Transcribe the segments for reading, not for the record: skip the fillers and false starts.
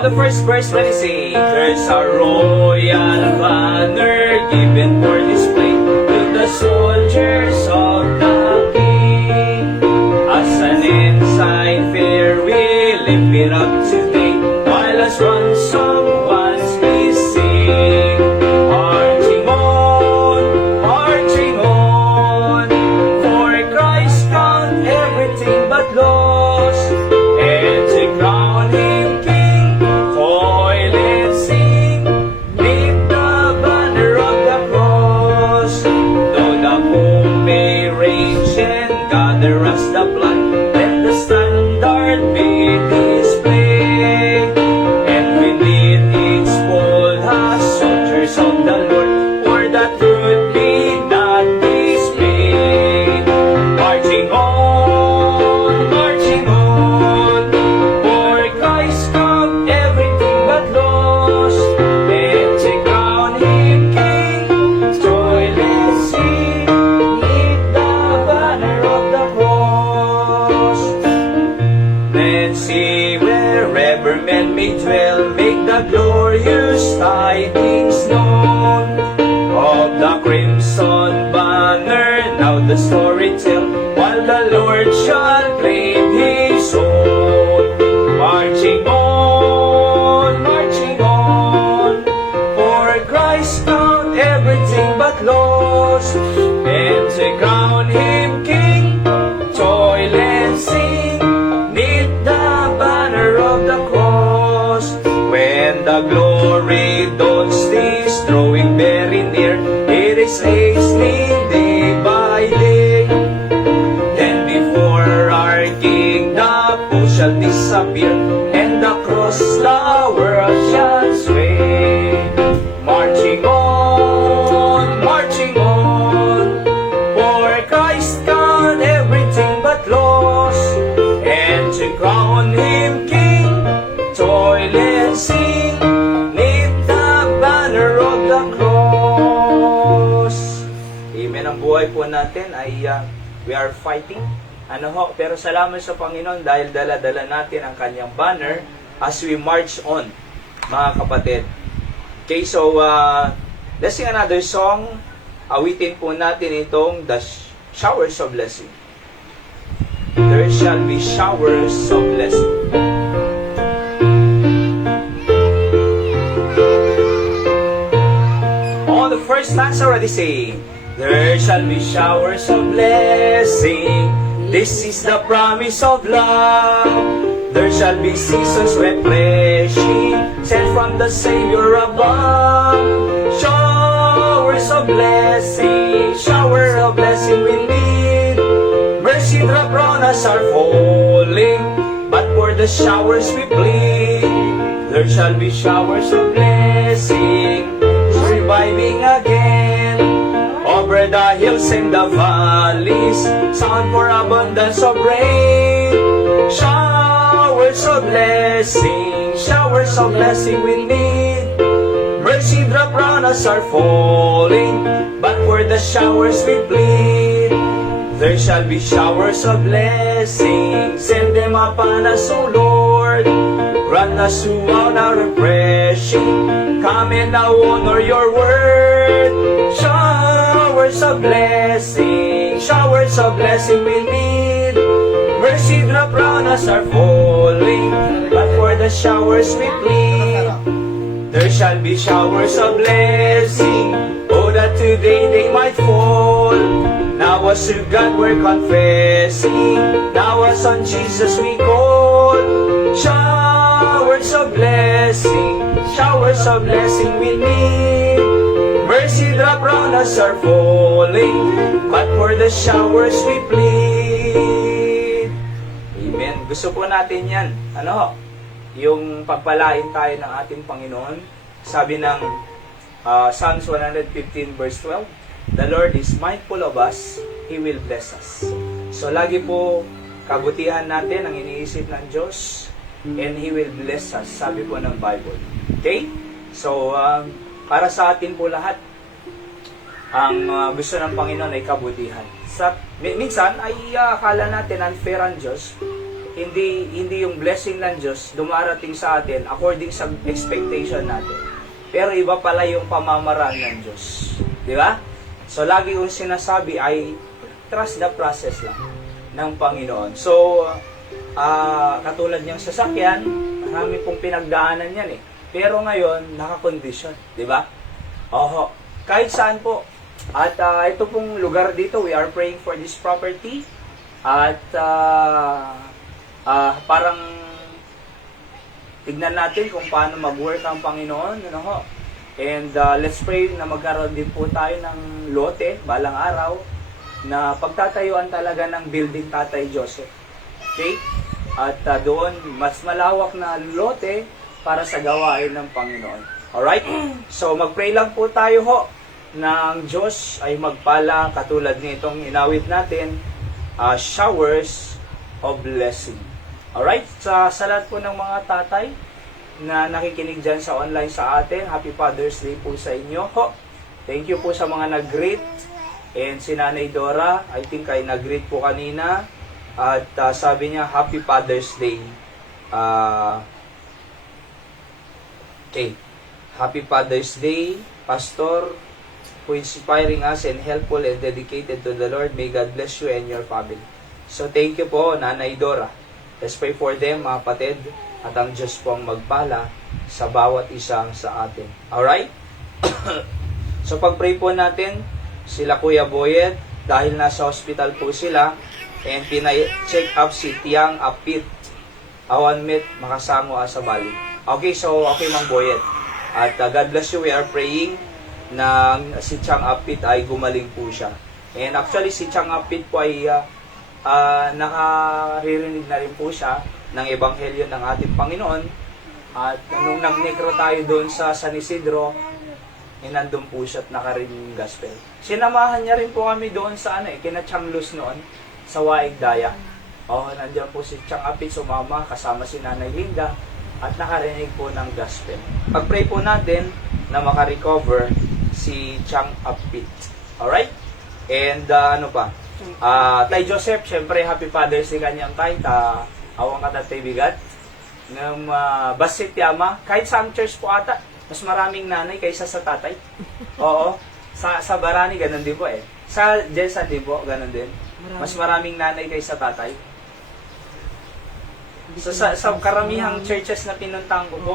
On the first verse, let me sing. There's a royal banner given for display to the soldiers of the King. As an ensign fair we lift it up today, while as one song once we sing. Marching on, for Christ count everything but loss, and to crown Him King, toil and sing, lift the banner of the cross. Though the foe may rage and gather us the blood, let the standard be displayed, and beneath its fold as soldiers of the Lord, for the truth be not dismayed. Marching on, for Christ count everything but loss, and to crown Him King, toil and sing, lift the banner of the cross. Then see wherever men may dwell, make the glorious tidings known of the crimson banner. Now the story tell, while the Lord shall claim His own. Marching on, for Christ count everything but loss, and to crown Him King, toil and sing, knit the banner of the cross. When the glory dawns, this drawing very near, it is hastening day by day. Then before our King the foe shall disappear, and the cross the world shall sway. Marching on, for Christ count everything but loss, and to crown Him King, toil and sing, knit the banner of the cross. Amen. Ang buhay po natin ay we are fighting. Pero salamat sa Panginoon dahil dala-dala natin ang kanyang banner as we march on, mga kapatid. Okay, so let's sing another song. Awitin po natin itong The Showers of Blessing. There shall be showers of blessing. On the first stanza already say, there shall be showers of blessing. This is the promise of love. There shall be seasons refreshing, sent from the Savior above. Showers of blessing, shower of blessing we need. Mercy drop on us are falling, but for the showers we plead. There shall be showers of blessing, reviving again, over the hills and the valleys, sound for abundance of rain. Showers of blessing we need. Mercy drop round us are falling, but for the showers we plead. There shall be showers of blessing, send them upon us, O Lord. Grant us throughout our refreshing, come and now honor your word. Showers of blessing we need. Mercy drop round us are falling, but for the showers we plead. There shall be showers of blessing, oh that today they might fall. Now as to God we're confessing, now as on Jesus we call. Showers of blessing we need. Mercy drop round us are falling, but for the showers we plead. Amen. Gusto po natin yan. Yung pagpalain tayo ng ating Panginoon. Sabi ng Psalms 115 verse 12, the Lord is mindful of us, He will bless us. So lagi po kabutihan natin ang iniisip ng Diyos, and He will bless us, sabi po ng Bible. Okay? So para sa atin po lahat, ang gusto ng Panginoon ay kabutihan. Minsan ay akala natin unfair ang Diyos. hindi yung blessing ng Diyos dumarating sa atin according sa expectation natin. Pero iba pala yung pamamaraan ng Diyos. Di ba? So, lagi kong sinasabi ay trust the process lang ng Panginoon. So, katulad niyang sasakyan, marami pong pinagdaanan yan eh. Pero ngayon, nakakondisyon. Di ba? Oho. Kahit saan po. At ito pong lugar dito, we are praying for this property. At parang tignan natin kung paano mag-work ang Panginoon. Ano ho? And let's pray na magkaroon din po tayo ng lote, balang araw, na pagtatayuan talaga ng building Tatay Joseph. Okay? At doon, mas malawak na lote para sa gawain ng Panginoon. Alright? So, mag-pray lang po tayo ho na ang Diyos ay magpala katulad nitong inawit natin, showers of blessing. Alright? Sa lahat po ng mga tatay na nakikinig dyan sa online sa atin, Happy Father's Day po sa inyo. Ho, thank you po sa mga nag-greet. And si Nanay Dora, I think ay nag-greet po kanina. At sabi niya, Happy Father's Day. Okay. Happy Father's Day, Pastor, who inspiring us and helpful and dedicated to the Lord. May God bless you and your family. So thank you po, Nanay Dora. Let's pray for them, mga kapatid. At ang Diyos pong magpala sa bawat isa sa atin. Alright? So pag-pray po natin, sila Kuya Boyet, dahil nasa hospital po sila, and pina-check up si Tiang Apit, awan mit makasango sa Bali. Okay, so okay Mang Boyet. At God bless you, we are praying na si Tiang Apit ay gumaling po siya. And actually si Tiang Apit po ay nakaririnig na rin po siya ng ebanghelyo ng ating Panginoon. At nung nag-necro tayo doon sa San Isidro, nandun po siya at nakarinig yung gospel. Sinamahan niya rin po kami doon sa kina Changlus noon, sa Waig Daya. Nandiyan po si Chang Apit sumama kasama si Nanay Linda at nakarinig po ng gospel. Pag-pray po natin na makarecover si Chang Apit. Alright? And ano pa? Tay Joseph, syempre Happy Father's Day kanyang tay, awang katatay bigat. Ng Basit Yama, kahit sa church po ata, mas maraming nanay kaysa sa tatay. Oo. Sa Barani, ganun din po eh. Sa Jensen din po, ganun din. Mas maraming nanay kaysa tatay. So, sa karamihang churches na pinuntahan ko po,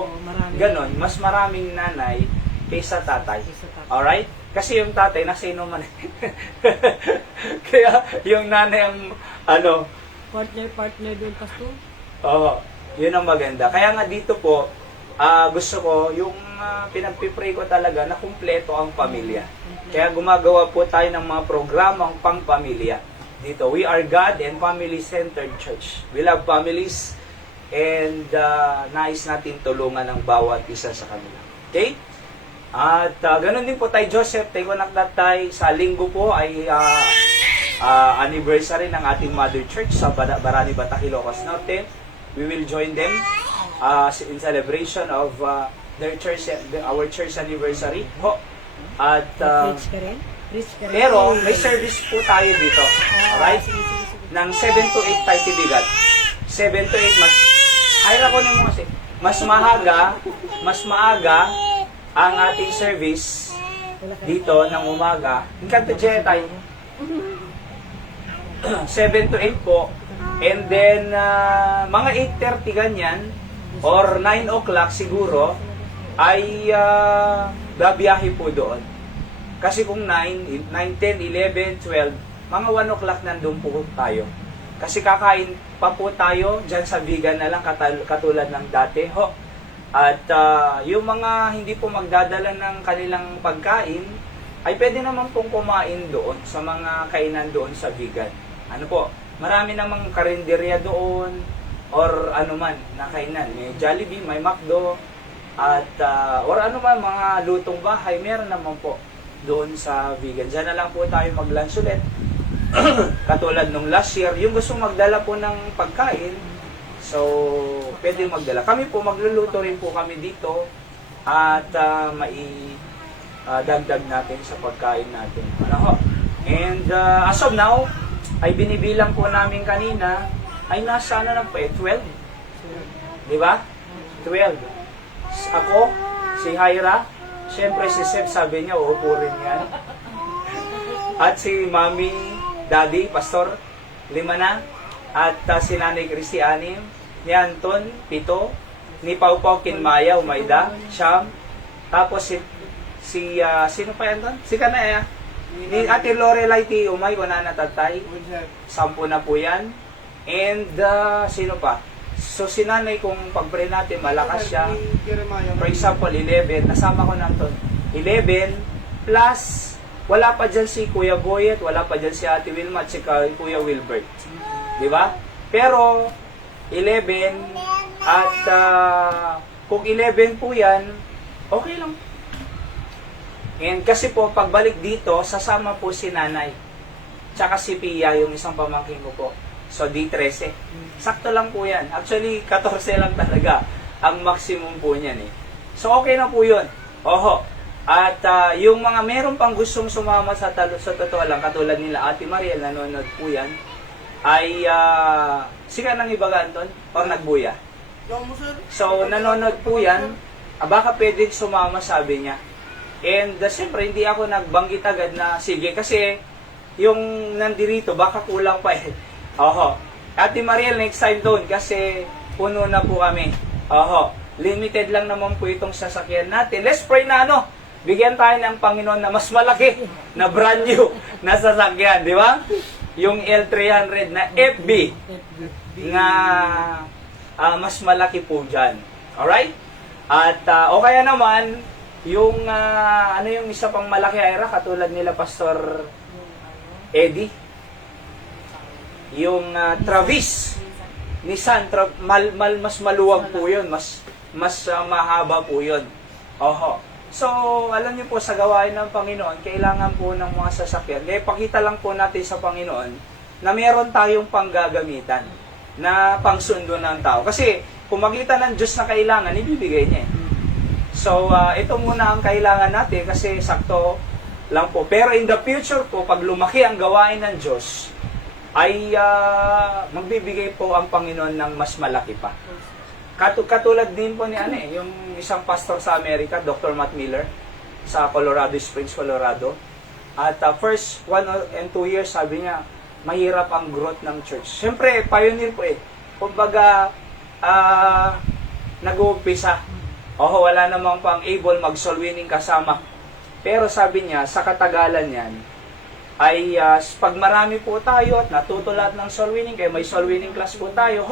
ganun, mas maraming nanay kaysa tatay. Alright? Kasi yung tatay, nasa inuman. Kaya, yung nanay ang, partner doon, Pastor. Oo. Yun ang maganda. Kaya nga dito po, gusto ko, yung pinagpipray ko talaga na kumpleto ang pamilya. Kaya gumagawa po tayo ng mga programang pang-pamilya. Dito, we are God and family-centered church. We love families and nais natin tulungan ang bawat isa sa kanila. Okay? At ganun din po tayo, Joseph, tayo nakdatay sa linggo po ay anniversary ng ating Mother Church sa Barani, Bata, Ilocos Norte. We will join them in celebration of their church, our church anniversary. Ho. At Preach ka rin? pero may service po tayo dito. Alright? Ng 7 to 8 tayo tibigat. 7 to 8 mas maaga ang ating service dito ng umaga. Kanto dyan tayo. 7 to 8 po. And then, mga 8:30 ganyan, or 9 o'clock siguro, ay babiyahe po doon. Kasi kung 9, 10, 11, 12, mga 1 o'clock nandun po tayo. Kasi kakain pa po tayo dyan sa vegan na lang, katulad ng dati. Ho. At yung mga hindi po magdadala ng kanilang pagkain, ay pwede naman pong kumain doon sa mga kainan doon sa vegan. Ano po? Marami namang karinderya doon or ano man na kainan. May Jollibee, may McDo, at or ano man mga lutong bahay, meron naman po doon sa vegan. Diyan na lang po tayo mag-lunch ulit. Katulad nung last year, yung gusto magdala po ng pagkain, so pwede magdala. Kami po, magluluto rin po kami dito at dagdag natin sa pagkain natin. Ano ho? And as of now, ay binibilang po namin kanina ay nasa ano lang po 12. Di ba? 12. Ako, si Hyra, syempre si Seb sabi niya, uupo rin yan. At si Mami, Daddy, Pastor, 5 na. At si Nanay Christy, 6. Ni Anton, 7. Ni Pau Pau Kinmaya, Umayda, 9. Tapos sino pa yan doon? Si Kanaya. Ni Ate Lorelai T. Umay, 1 na tatay. 10 na po yan. And sino pa? So si Nanay, kung pag-pray natin, malakas siya. For example, 11. Nasama ko na to. 11 plus wala pa dyan si Kuya Boyet, wala pa dyan si Ate Wilma at si Kuya Wilbert. Di ba? Pero 11 at kung 11 po yan, okay lang. And kasi po, pagbalik dito, sasama po si Nanay. Tsaka si Pia, yung isang pamangkin ko po. So, D13. Sakto lang po yan. Actually, 14 lang talaga ang maximum po niyan eh. So, okay na po yun. Oho. At yung mga meron pang gustong sumama sa totoo lang, katulad nila Ate Mariel, nanonood po yan, ay sika nang ibaga, Anton? O nagbuya? So, nanonood po yan, baka pwedeng sumama, sabi niya. And siyempre, hindi ako nagbanggit agad na sige, kasi yung nandirito, baka kulang pa eh. Oho. Ate Mariel, next time doon, kasi puno na po kami. Oho. Limited lang naman po itong sasakyan natin. Let's pray na bigyan tayo ng Panginoon na mas malaki, na brand new, na sasakyan, di ba? Yung L300 na FB, na mas malaki po dyan. Alright? At o kaya naman, yung, yung isa pang malaki, Ira, katulad nila Pastor Eddie, yung Travis, Nissan, mas maluwag po yun, mas mahaba po yun. Oho. So, alam niyo po, sa gawain ng Panginoon, kailangan po ng mga sasakyan. Kaya pakita lang po natin sa Panginoon na meron tayong panggagamitan na pangsundo ng tao. Kasi, kung makita ng Diyos na kailangan, ibibigay niya. So, ito muna ang kailangan natin kasi sakto lang po. Pero in the future po, pag lumaki ang gawain ng Diyos, ay magbibigay po ang Panginoon ng mas malaki pa. Katulad din po ni yung isang pastor sa Amerika, Dr. Matt Miller, sa Colorado Springs, Colorado. At first 1 and 2 years, sabi niya, mahirap ang growth ng church. Siyempre, pioneer po eh. Kumbaga, nag-uumpisa. Wala namang pang able mag-soul winning kasama. Pero sabi niya, sa katagalan yan, ay pag marami po tayo at natuto lahat ng soul winning, kaya may soul winning class po tayo,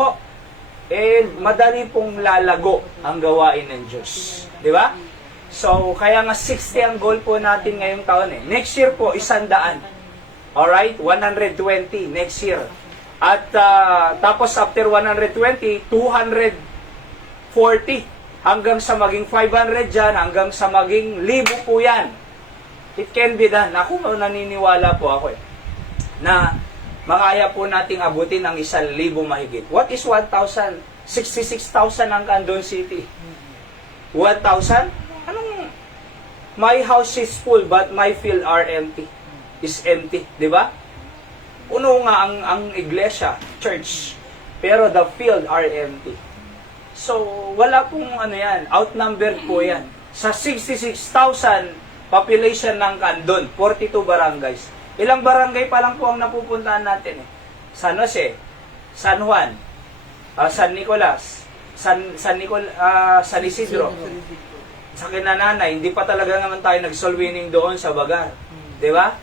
madali pong lalago ang gawain ng Diyos. Di ba? So, kaya nga 60 ang goal po natin ngayong taon eh. Next year po, 100. Alright? 120 next year. At tapos after 120, 240. Hanggang sa maging 500 dyan, hanggang sa maging 1,000 po yan. It can be done. Ako, naniniwala po ako na makaya po nating abutin ang 1,000 mahigit. What is 1,000? 66,000 ang Candon City. 1,000? Anong? My house is full but my field are empty. Is empty, di ba? Puno nga ang iglesia, church, pero the field are empty. So, wala pong yan, outnumbered po yan. Sa 66,000 population ng Candon, 42 barangays. Ilang barangay pa lang po ang napupuntahan natin eh. San Jose, San Juan, San Nicolas, San Isidro, sa Kinananay, hindi pa talaga naman tayo nag-soul winning doon sa Bagar. Di ba?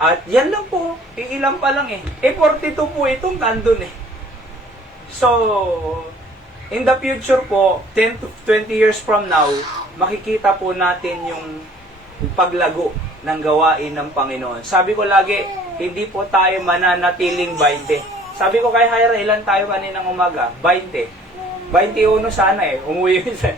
At yan lang po, ilan pa lang eh. 42 po itong Candon eh. So, in the future po, 10 to 20 years from now, makikita po natin yung paglago ng gawain ng Panginoon. Sabi ko lagi, hindi po tayo mananatiling 20. Sabi ko kay Hyra, ilan tayo kaninang umaga? 20. 21 sana eh. Umuwi siya.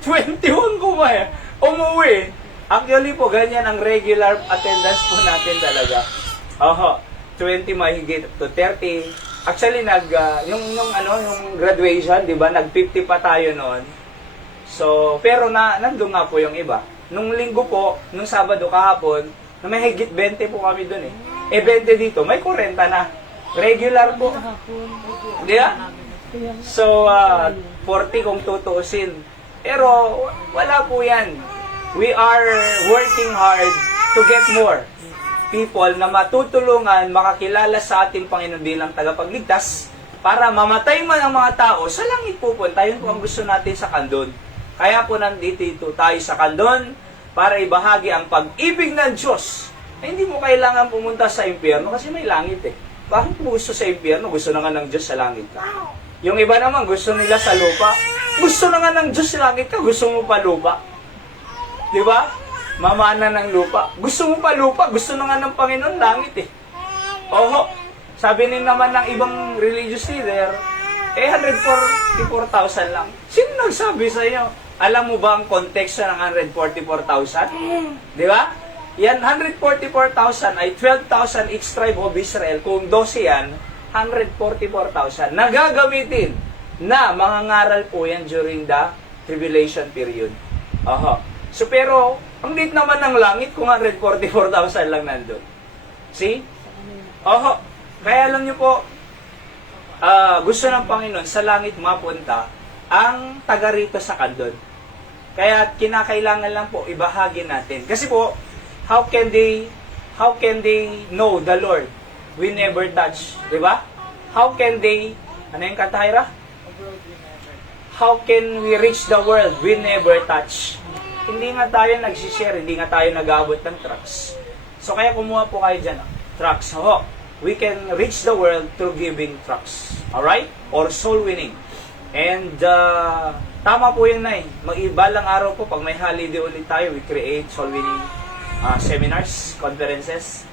21 ko ba eh. Umuwi. Actually po, ganyan ang regular attendance po natin talaga. 20 mahigit to 30. Actually, yung graduation, di ba? Nag-50 pa tayo noon. So, pero nandun nga po yung iba. Nung linggo po, nung Sabado kahapon, na may higit 20 po kami doon eh. 20 dito, may 40 na. Regular po. Di ba? So, 40 kung tutuusin. Pero, wala po yan. We are working hard to get more people na matutulungan, makakilala sa ating Panginoon bilang tagapagligtas para mamatay man ang mga tao, sa langit pupunta. Yun po ang gusto natin sa Kandon. Kaya po nandito tayo sa Kandon para ibahagi ang pag-ibig ng Diyos. Hindi mo kailangan pumunta sa impyerno kasi may langit eh. Bakit mo gusto sa impyerno? Gusto na nga ng Diyos sa langit ka. Yung iba naman, gusto nila sa lupa. Gusto na nga ng Diyos sa langit ka, gusto mo pa lupa. Di ba? Mamana ng lupa. Gusto mo pa lupa, gusto na nga ng Panginoon langit eh. Oho, sabi din naman ng ibang religious leader, 144,000 lang. Sino nagsabi sa inyo? Alam mo ba ang konteksto ng 144,000? Di ba? Yan, 144,000 ay 12,000 each tribe of Israel. Kung 12 yan, 144,000. Nagagamitin na mga ngaral po yan during the tribulation period. Oho. So pero, ang liit naman ng langit kung 144,000 lang nandun. See? Oho. Kaya alam niyo po, gusto ng Panginoon sa langit mapunta ang taga rito sa Kandon. Kaya kinakailangan lang po ibahagi natin. Kasi po, how can they know the Lord? We never touch. Di ba? How can they, ano yung kanta, Hyra? How can we reach the world? We never touch. Hindi nga tayo nagsishare, hindi nga tayo nag-aabot ng trucks. So kaya kumuha po kayo dyan, trucks. Ho, we can reach the world through giving trucks. Alright? Or soul winning. And tama po yun na eh. Mag-ibalang araw po, pag may holiday ulit tayo, we create soul winning seminars, conferences.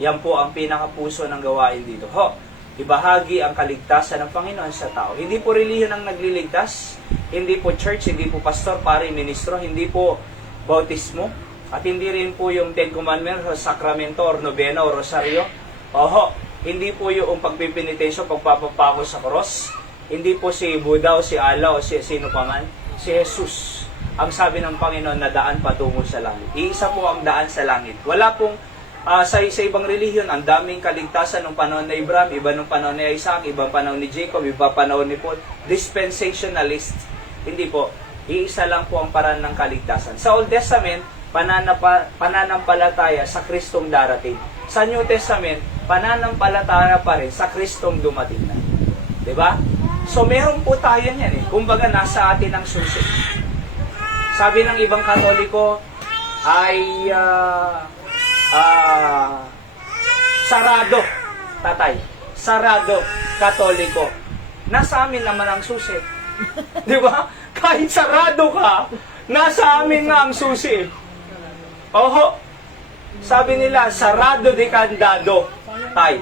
Yan po ang pinakapuso ng gawain dito. Ho, ibahagi ang kaligtasan ng Panginoon sa tao. Hindi po relihiyon ang nagliligtas, hindi po church, hindi po pastor, pari, ministro, hindi po bautismo, at hindi rin po yung Ten Commandments o sakramento or nobena o rosaryo. Oho, hindi po yung pagpipinitensyo, pagpapapako sa cross, hindi po si Buddha o si Allah o si sino pa man, si Jesus. Ang sabi ng Panginoon na daan patungo sa langit. Iisa po ang daan sa langit. Wala pong sa ibang relihiyon, ang daming kaligtasan ng panahon ni Abraham, iba ng panahon ni Isaac, ibang panahon ni Jacob, iba panahon ni Paul. Dispensationalist. Hindi po. Iisa lang po ang paraan ng kaligtasan. Sa Old Testament, pananampalataya sa Kristong darating. Sa New Testament, pananampalataya pa rin sa Kristong dumating na. Diba? So, meron po tayo yan eh. Kumbaga, nasa atin ang susi. Sabi ng ibang Katoliko ay sarado, tatay. Sarado, Katoliko. Nasa amin naman ang susi. Di ba? Kahit sarado ka, nasa amin nga ang susi. Oho. Sabi nila, sarado de candado, tay.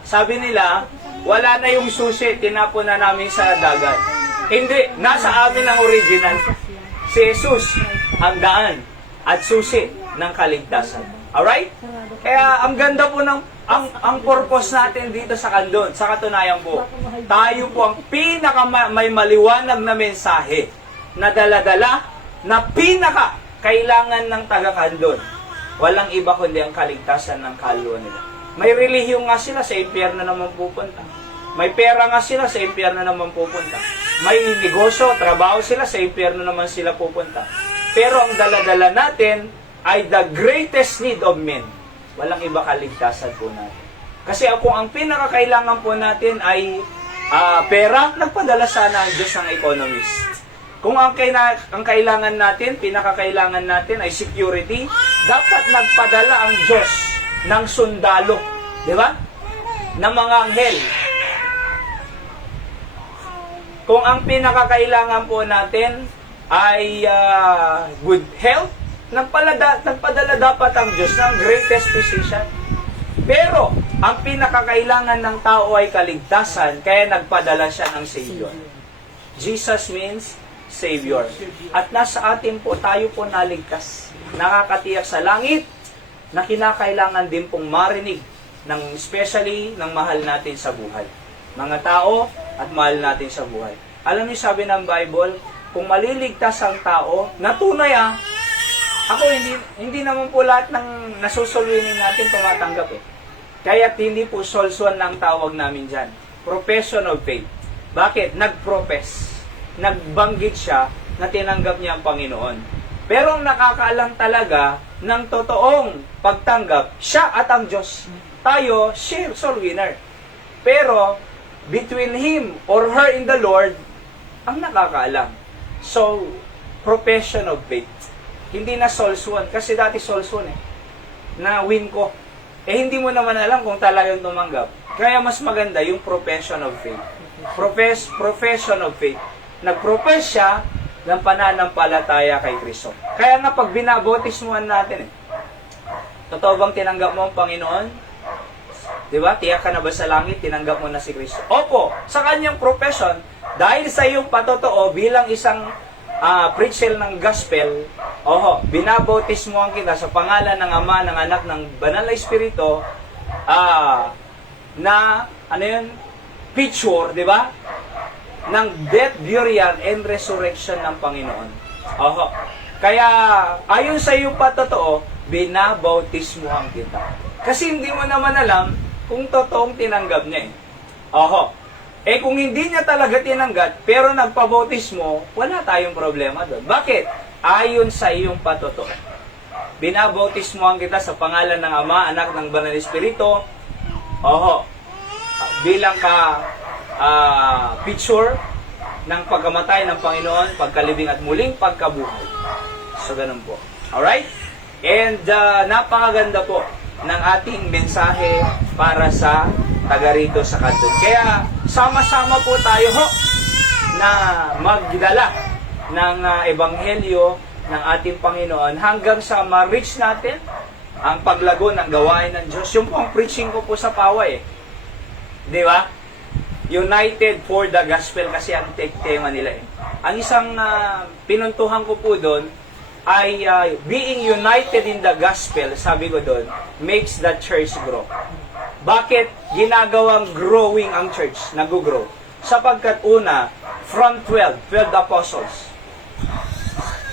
Sabi nila, wala na yung susi, tinapon na namin sa dagat. Hindi, nasa amin ang original. Si Jesus, ang daan at susi ng kaligtasan. Alright? Kaya ang ganda po ng ang purpose natin dito sa Kandon, sa katunayan po, tayo po ang may maliwanag na mensahe na dala-dala na pinaka kailangan ng taga-Kandon. Walang iba kundi ang kaligtasan ng kaluluwa nila. May relihiyon nga sila, sa impyerno naman pupunta. May pera nga sila, sa impyerno naman pupunta. May negosyo, trabaho sila, sa impyerno naman sila pupunta. Pero ang dala-dala natin ay the greatest need of men. Walang iba kaligtasan po natin. Kasi kung ang pinakakailangan po natin ay pera, nagpadala sana ang Diyos ng economist. Kung ang kailangan natin, pinakakailangan natin ay security, dapat nagpadala ang Diyos ng sundalo. Di ba? Ng mga anghel. Kung ang pinakakailangan po natin ay good health, nagpadala dapat ang Diyos ng greatest physician. Pero, ang pinakakailangan ng tao ay kaligtasan, kaya nagpadala siya ng Savior. Jesus means Savior. At nasa atin po, tayo po naligtas. Nakakatiyak sa langit, na kinakailangan din pong marinig, especially ng mahal natin sa buhay. Mga tao at mahal natin sa buhay. Alam niyo, sabi ng Bible, kung maliligtas ang tao, na tunay Ako, hindi naman po lahat ng nasusulwinin natin tumatanggap eh. Kaya't hindi po solswan ang tawag namin dyan. Profession of faith. Bakit? Nag-profess. Nagbanggit siya na tinanggap niya ang Panginoon. Pero ang nakakaalam talaga ng totoong pagtanggap, siya at ang Diyos. Tayo, soul winner. Pero, between him or her in the Lord, ang nakakaalam. So, profession of faith. Hindi na souls won. Kasi dati souls won eh. Na win ko. Eh, hindi mo naman alam kung talagang tumanggap. Kaya mas maganda yung profession of faith. Profession of faith. Nag-profess siya ng pananampalataya kay Kristo. Kaya nga pag binabotismuhan natin eh. Totoo bang tinanggap mo ang Panginoon? Diba? Tiyak ka na ba sa langit? Tinanggap mo na si Kristo. Opo, sa kanyang profession, dahil sa iyong patotoo bilang isang preacher ng gospel, binabautismuhan kita sa pangalan ng Ama, ng Anak, ng Banal na Espiritu, na, picture, di ba? Ng death, burial, and resurrection ng Panginoon. Kaya, ayon sa iyong patotoo, binabautismuhan kita. Kasi hindi mo naman alam kung totoong tinanggap niya eh. Eh kung hindi niya talaga tinanggap, pero nagpabautismo, wala tayong problema doon. Bakit? Ayon sa iyong patotoo. Binabautismohan kita sa pangalan ng Ama, Anak, ng Banal na Espiritu. Bilang picture ng pagkamatay ng Panginoon, pagkalibing at muling pagkabuhay. So, ganun po. Alright? And napakaganda po ng ating mensahe para sa taga rito sa kanton. Kaya sama-sama po tayo na magdala ng ebanghelyo ng ating Panginoon hanggang sa ma-reach natin ang paglago ng gawain ng Diyos. Yung po ang preaching ko po sa Paway. Di ba? United for the Gospel kasi ang tema nila eh. Ang isang pinuntuhan ko po doon ay being united in the gospel, sabi ko doon, makes the church grow. Bakit ginagawang growing ang church? Nag-grow. Sapagkat una, from 12 apostles.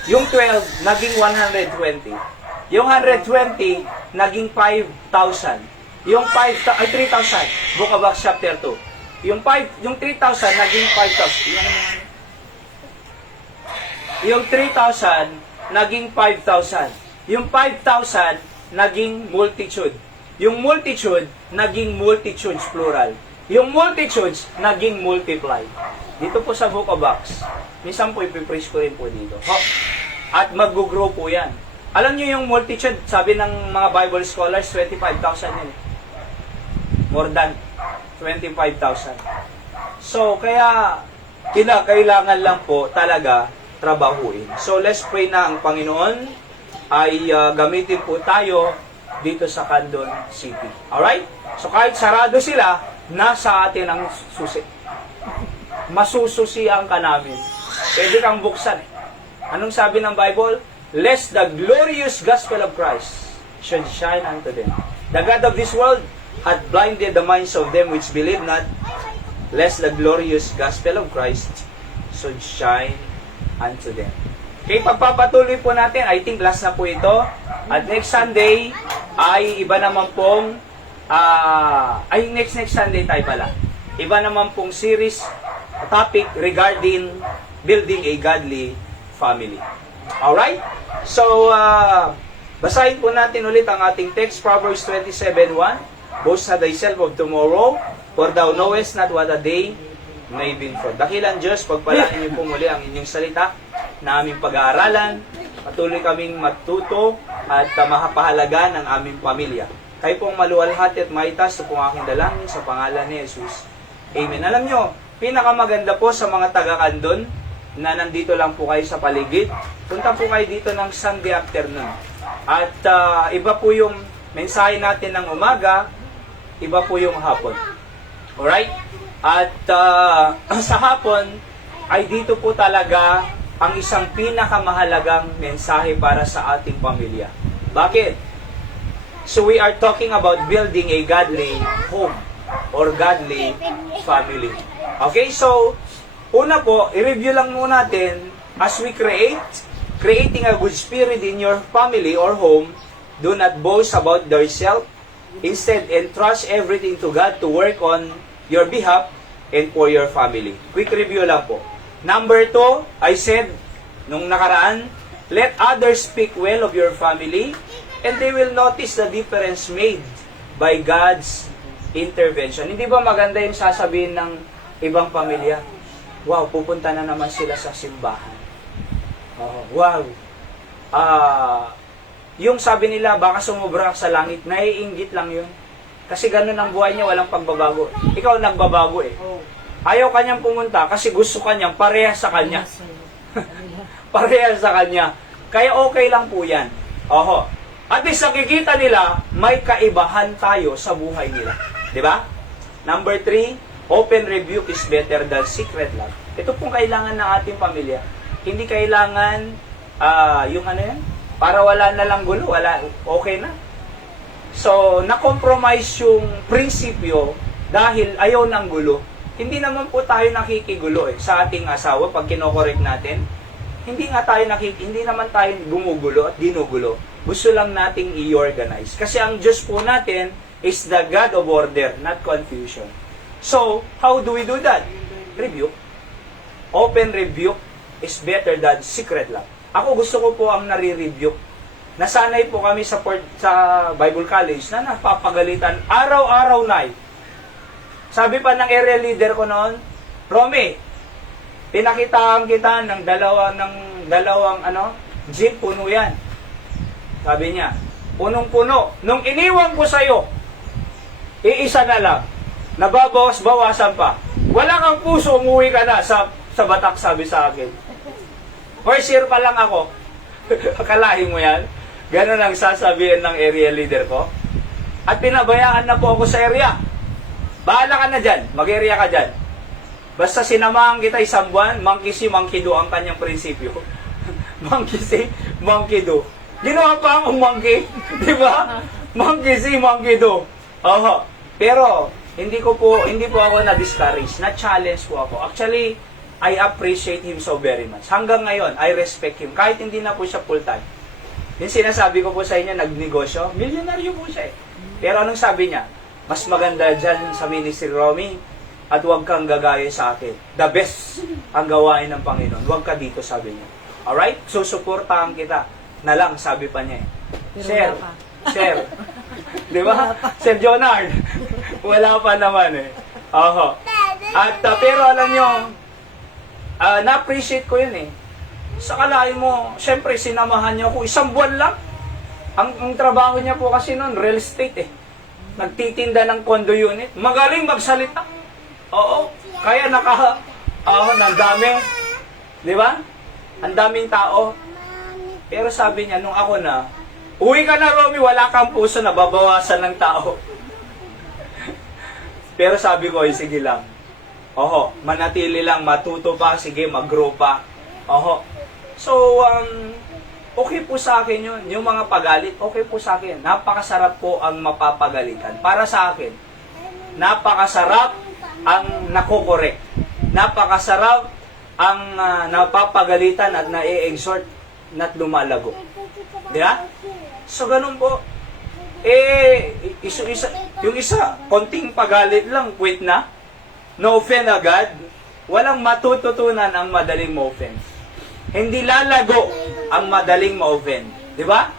Yung 12, naging 120. Yung 120, naging 5,000. Yung 3,000, Book of Acts chapter 2. Yung 3,000, naging 5,000. Yung 3,000, naging 5,000. Yung 5,000, naging multitude. Yung multitude, naging multitudes plural. Yung multitudes, naging multiply. Dito po sa Book of Acts, minsan po ipipreach ko rin po dito. At mag-grow po yan. Alam nyo yung multitude, sabi ng mga Bible scholars, 25,000 yun. More than 25,000. So, kaya, kailangan lang po talaga trabahuin. So, let's pray na ang Panginoon ay gamitin po tayo dito sa Candon City. Alright? So, kahit sarado sila, nasa atin ang susi. Masususian ka namin. Pwede kang buksan eh. Anong sabi ng Bible? Lest the glorious gospel of Christ should shine unto them. The God of this world hath blinded the minds of them which believe not, lest the glorious gospel of Christ should shine unto them. Okay, pagpapatuloy po natin, I think last na po ito. At next Sunday, ay iba naman pong, next Sunday tayo pala. Iba naman pong series, topic regarding building a godly family. Alright? So, basahin po natin ulit ang ating text, Proverbs 27:1. Boast not thyself of tomorrow, for thou knowest not what a day may be for. Dakilan Diyos, pagpalain niyo po muli ang inyong salita na aming pag-aaralan. Patuloy kaming matuto at mahapahalaga ng aming pamilya. Kayo pong maluwalhati at maitas sa pong aking dalangin sa pangalan ni Jesus. Amen. Alam nyo, pinakamaganda po sa mga taga-Candon na nandito lang po kayo sa paligid, punta po kayo dito ng Sunday afternoon. At iba po yung mensahe natin ng umaga, iba po yung hapon. Alright? At sa hapon, ay dito po talaga ang isang pinakamahalagang mensahe para sa ating pamilya. Bakit? So we are talking about building a godly home or godly family. Okay, so una po, i-review lang muna natin as we create creating a good spirit in your family or home. Do not boast about yourself. Instead, entrust everything to God to work on your behalf and for your family. Quick review lang po. Number 2, I said, nung nakaraan, let others speak well of your family and they will notice the difference made by God's intervention. Hindi ba maganda yung sasabihin ng ibang pamilya? Wow, pupunta na naman sila sa simbahan. Oh, wow. Yung sabi nila, baka sumubra ka sa langit, naiinggit lang yun. Kasi ganun ang buhay niya, walang pagbabago. Ikaw nagbabago eh. Ayaw kanyang pumunta kasi gusto kanyang parehas sa kanya. Parehas sa kanya. Kaya okay lang po yan. Oho. At least nakikita nila, may kaibahan tayo sa buhay nila. Diba? Number 3, open rebuke is better than secret love. Ito pong kailangan ng ating pamilya. Hindi kailangan, yung ano yan, para wala na lang gulo, okay na. So, na-compromise yung prinsipyo dahil ayaw ng gulo. Hindi naman po tayo nakikigulo sa ating asawa pag kinokorek natin. Hindi naman tayo gumugulo at ginugulo. Gusto lang nating i-organize. Kasi ang Diyos po natin is the God of order, not confusion. So, how do we do that? Rebuke. Open rebuke is better than secret love. Ako gusto ko po ang nare-rebuke. Nasanay po kami sa Bible College na napapagalitan araw-araw na. Sabi pa ng area leader ko noon, Romy, pinakitaan kita ng dalawang jeep, puno yan. Sabi niya, punong-puno. Nung iniwan ko sa'yo, iisa na lang. Nababawas-bawasan pa. Wala kang puso, umuwi ka na sa Batak, sabi sa akin. First year pa lang ako. Akalain mo yan? Ganun ang sasabihin ng area leader ko. At pinabayaan na po ako sa area. Bahala ka na dyan. Mag-area ka dyan. Basta sinamahan kita isang buwan, monkey see, monkey do ang kanyang prinsipyo. Monkey see, monkey do. Ginawa pa akong monkey. Di ba? Monkey see, monkey do. Oho. Pero, hindi po ako na-discourage. Na-challenge po ako. Actually, I appreciate him so very much. Hanggang ngayon, I respect him. Kahit hindi na po siya full-time. Yung sinasabi ko po sa inyo, nagnegosyo, milyonaryo po siya eh. Pero anong sabi niya? Mas maganda dyan sa ministry, Romy, at huwag kang gagaya sa akin. The best ang gawain ng Panginoon. Huwag ka dito, sabi niya. Alright? Susuportahan kita. Na lang, sabi pa niya eh. Sir. Di ba? Sir Jonard. Wala pa naman eh. Oho. At pero alam nyo, na-appreciate ko yun eh. Sa kalahin mo, syempre sinamahan niya ako, isang buwan lang. Ang trabaho niya po kasi noon, real estate eh. Nagtitinda ng condo unit. Magaling magsalita. Oo. Kaya ng dami. Di ba? Ang daming tao. Pero sabi niya, nung ako na, uwi ka na, Romy, wala kang puso, nababawasan ng tao. Pero sabi ko, sige lang. Oho, manatili lang, matuto pa, sige, mag-grow pa. Oho. So, okay po sa akin yun. Yung mga pagalit, okay po sa akin. Napakasarap po ang mapapagalitan. Para sa akin, napakasarap ang nakokorek. Napakasarap ang napapagalitan at na-exhort at lumalago. Di ba? So, ganun po. Yung isa, konting pagalit lang, quit na. No offend agad. Walang matututunan ang madaling ma-offend. Hindi lalago ang madaling ma-offend. Di ba?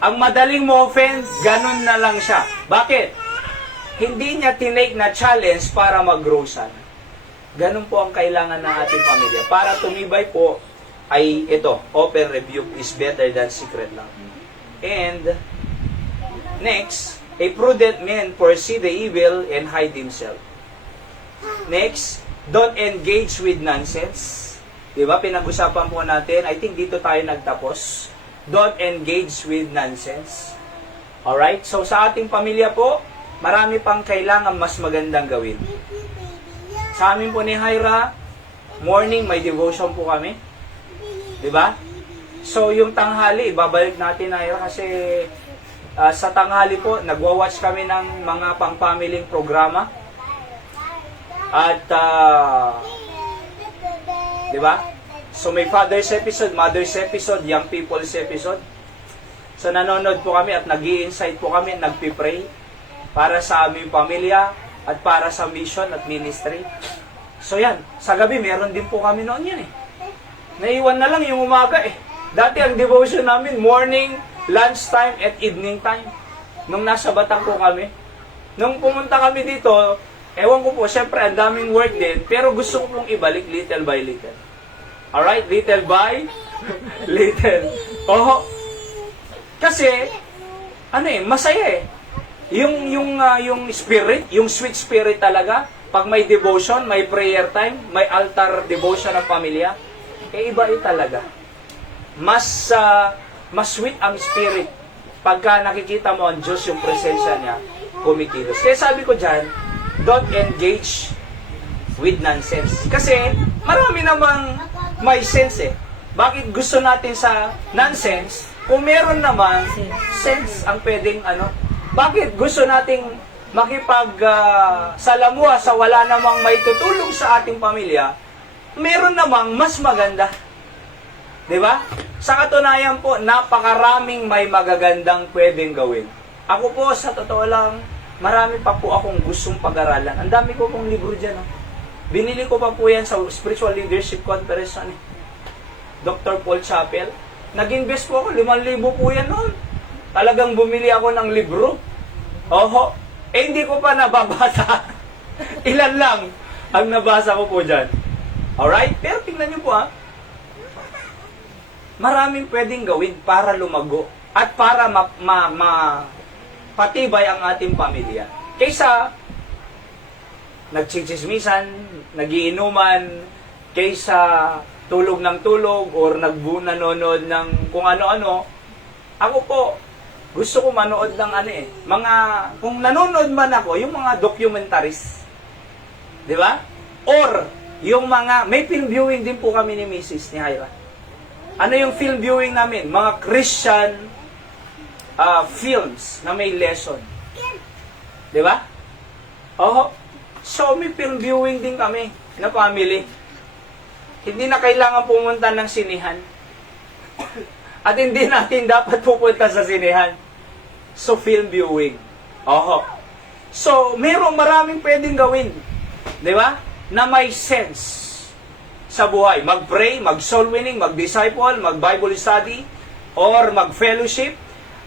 Ang madaling ma-offend, ganun na lang siya. Bakit? Hindi niya tinake na challenge para mag-grow sana. Ganun po ang kailangan ng ating pamilya. Para tumibay po, ay ito, open rebuke is better than secret love. And, next, a prudent man foresee the evil and hide himself. Next, don't engage with nonsense. Diba? Pinag-usapan po natin. I think dito tayo nagtapos. Don't engage with nonsense. Alright? So, sa ating pamilya po, marami pang kailangan mas magandang gawin. Sa amin po ni Hyra, morning may devotion po kami. Diba? So, yung tanghali, babalik natin na Hyra kasi sa tanghali po, nagwa-watch kami ng mga pang-pamiling programa. At, di ba? So may father's episode, mother's episode, young people's episode. So nanonood po kami at nag-i-insight po kami, nagpipray para sa aming pamilya at para sa mission at ministry. So yan, sa gabi meron din po kami noon yan eh. Naiwan na lang yung umaga eh. Dati ang devotion namin, morning, lunchtime, at evening time. Nung nasa Batang po kami. Nung pumunta kami dito, ewan ko po, syempre ang daming work din, pero gusto ko pong ibalik little by little. Alright? Little by little. Oh, kasi, masaya eh. Yung spirit, yung sweet spirit talaga, pag may devotion, may prayer time, may altar devotion ng pamilya, iba talaga. Mas sweet ang spirit pagka nakikita mo ang Diyos, yung presensya niya, kumikilos. Kaya sabi ko dyan, don't engage with nonsense. Kasi, marami namang may sense eh. Bakit gusto natin sa nonsense kung meron naman sense ang pwedeng Bakit gusto nating salamuha sa wala namang may tutulong sa ating pamilya, meron namang mas maganda. Diba? Sa katunayan po, napakaraming may magagandang pwedeng gawin. Ako po, sa totoo lang, marami pa po akong gustong pag-aralan. Ang dami ko pong libro dyan. Binili ko pa po yan sa Spiritual Leadership Conference. Dr. Paul Chappell. Nag-invest po ako, 5,000 po yan noon. Talagang bumili ako ng libro. Oho. Hindi ko pa nababasa. Ilan lang ang nabasa ko po dyan. Alright? Pero tingnan nyo po maraming pwedeng gawin para lumago at para patibay ang ating pamilya. Kaysa nagchichismisan, nagiinuman, kaysa tulog ng tulog or nanonood ng kung ano-ano. Ako po, gusto ko manood ng kung nanonood man ako, yung mga documentaries. Di ba? Or, may film viewing din po kami ni Mrs. ni Hyra. Ano yung film viewing namin? Mga Christian films na may lesson. Di ba? So, may film viewing din kami na family. Hindi na kailangan pumunta ng sinihan. At hindi natin dapat pupunta sa sinihan. So, film viewing. So, maraming pwedeng gawin. Di ba? Na may sense sa buhay. Mag-pray, mag-soul winning, mag-disciple, mag-Bible study, or mag-fellowship,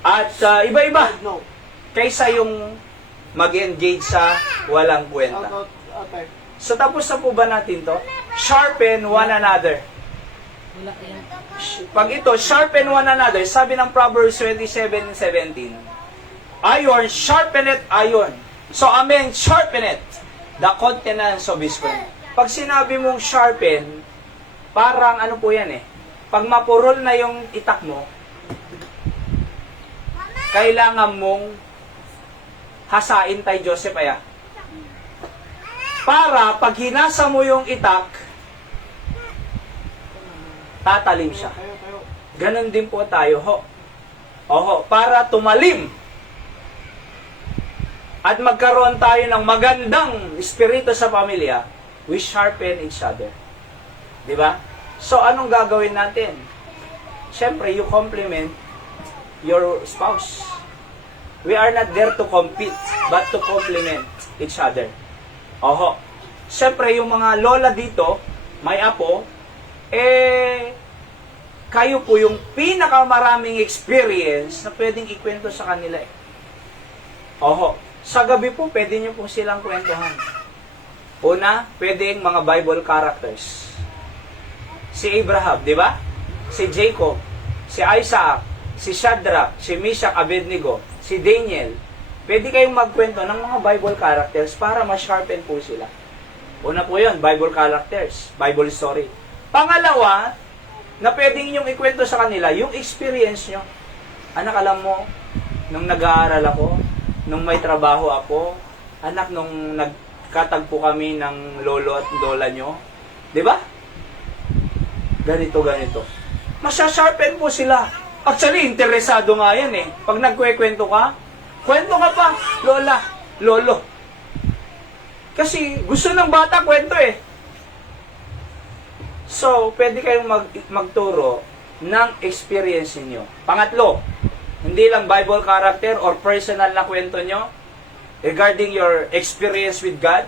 at iba-iba. Kaysa yung mag-engage sa walang kwenta. So, tapos na po ba natin to? Sharpen one another. Pag ito, sharpen one another, sabi ng Proverbs 27:17, iron sharpeneth iron. So, amen, sharpeneth the countenance of his friend. Pag sinabi mong sharpen, parang po yan eh. Pag mapurol na yung itak mo, kailangan mong hasain tay Joseph para pag hinasa mo yung itak, tatalim siya. Ganon din po tayo, para tumalim at magkaroon tayo ng magandang espiritu sa pamilya, we sharpen each other. Diba? So, anong gagawin natin? Siyempre, you compliment your spouse. We are not there to compete, but to compliment each other. Siyempre, yung mga lola dito, may apo, kayo po yung pinakamaraming experience na pwedeng ikwento sa kanila eh. Sa gabi po, pwede nyo po silang kwentuhan. Una, pwedeng mga Bible characters. Si Abraham, di ba? Si Jacob, si Isaac, si Shadrach, si Meshach, Abednego, si Daniel. Pwede kayong magkwento ng mga Bible characters para ma-sharpen po sila. Una po yun, Bible characters, Bible story. Pangalawa, na pwedeng inyong ikwento sa kanila, yung experience nyo. Anak, alam mo, nung nag-aaral ako, nung may trabaho ako, anak, nung nagkatagpo kami ng lolo at lola nyo, di ba? Ganito. Masya-sharpen po sila. Actually, interesado nga yan eh. Pag nagkwekwento ka, kwento ka pa, lola, lolo. Kasi gusto ng bata kwento eh. So, pwede kayong magturo ng experience niyo. Pangatlo, hindi lang Bible character or personal na kwento nyo regarding your experience with God.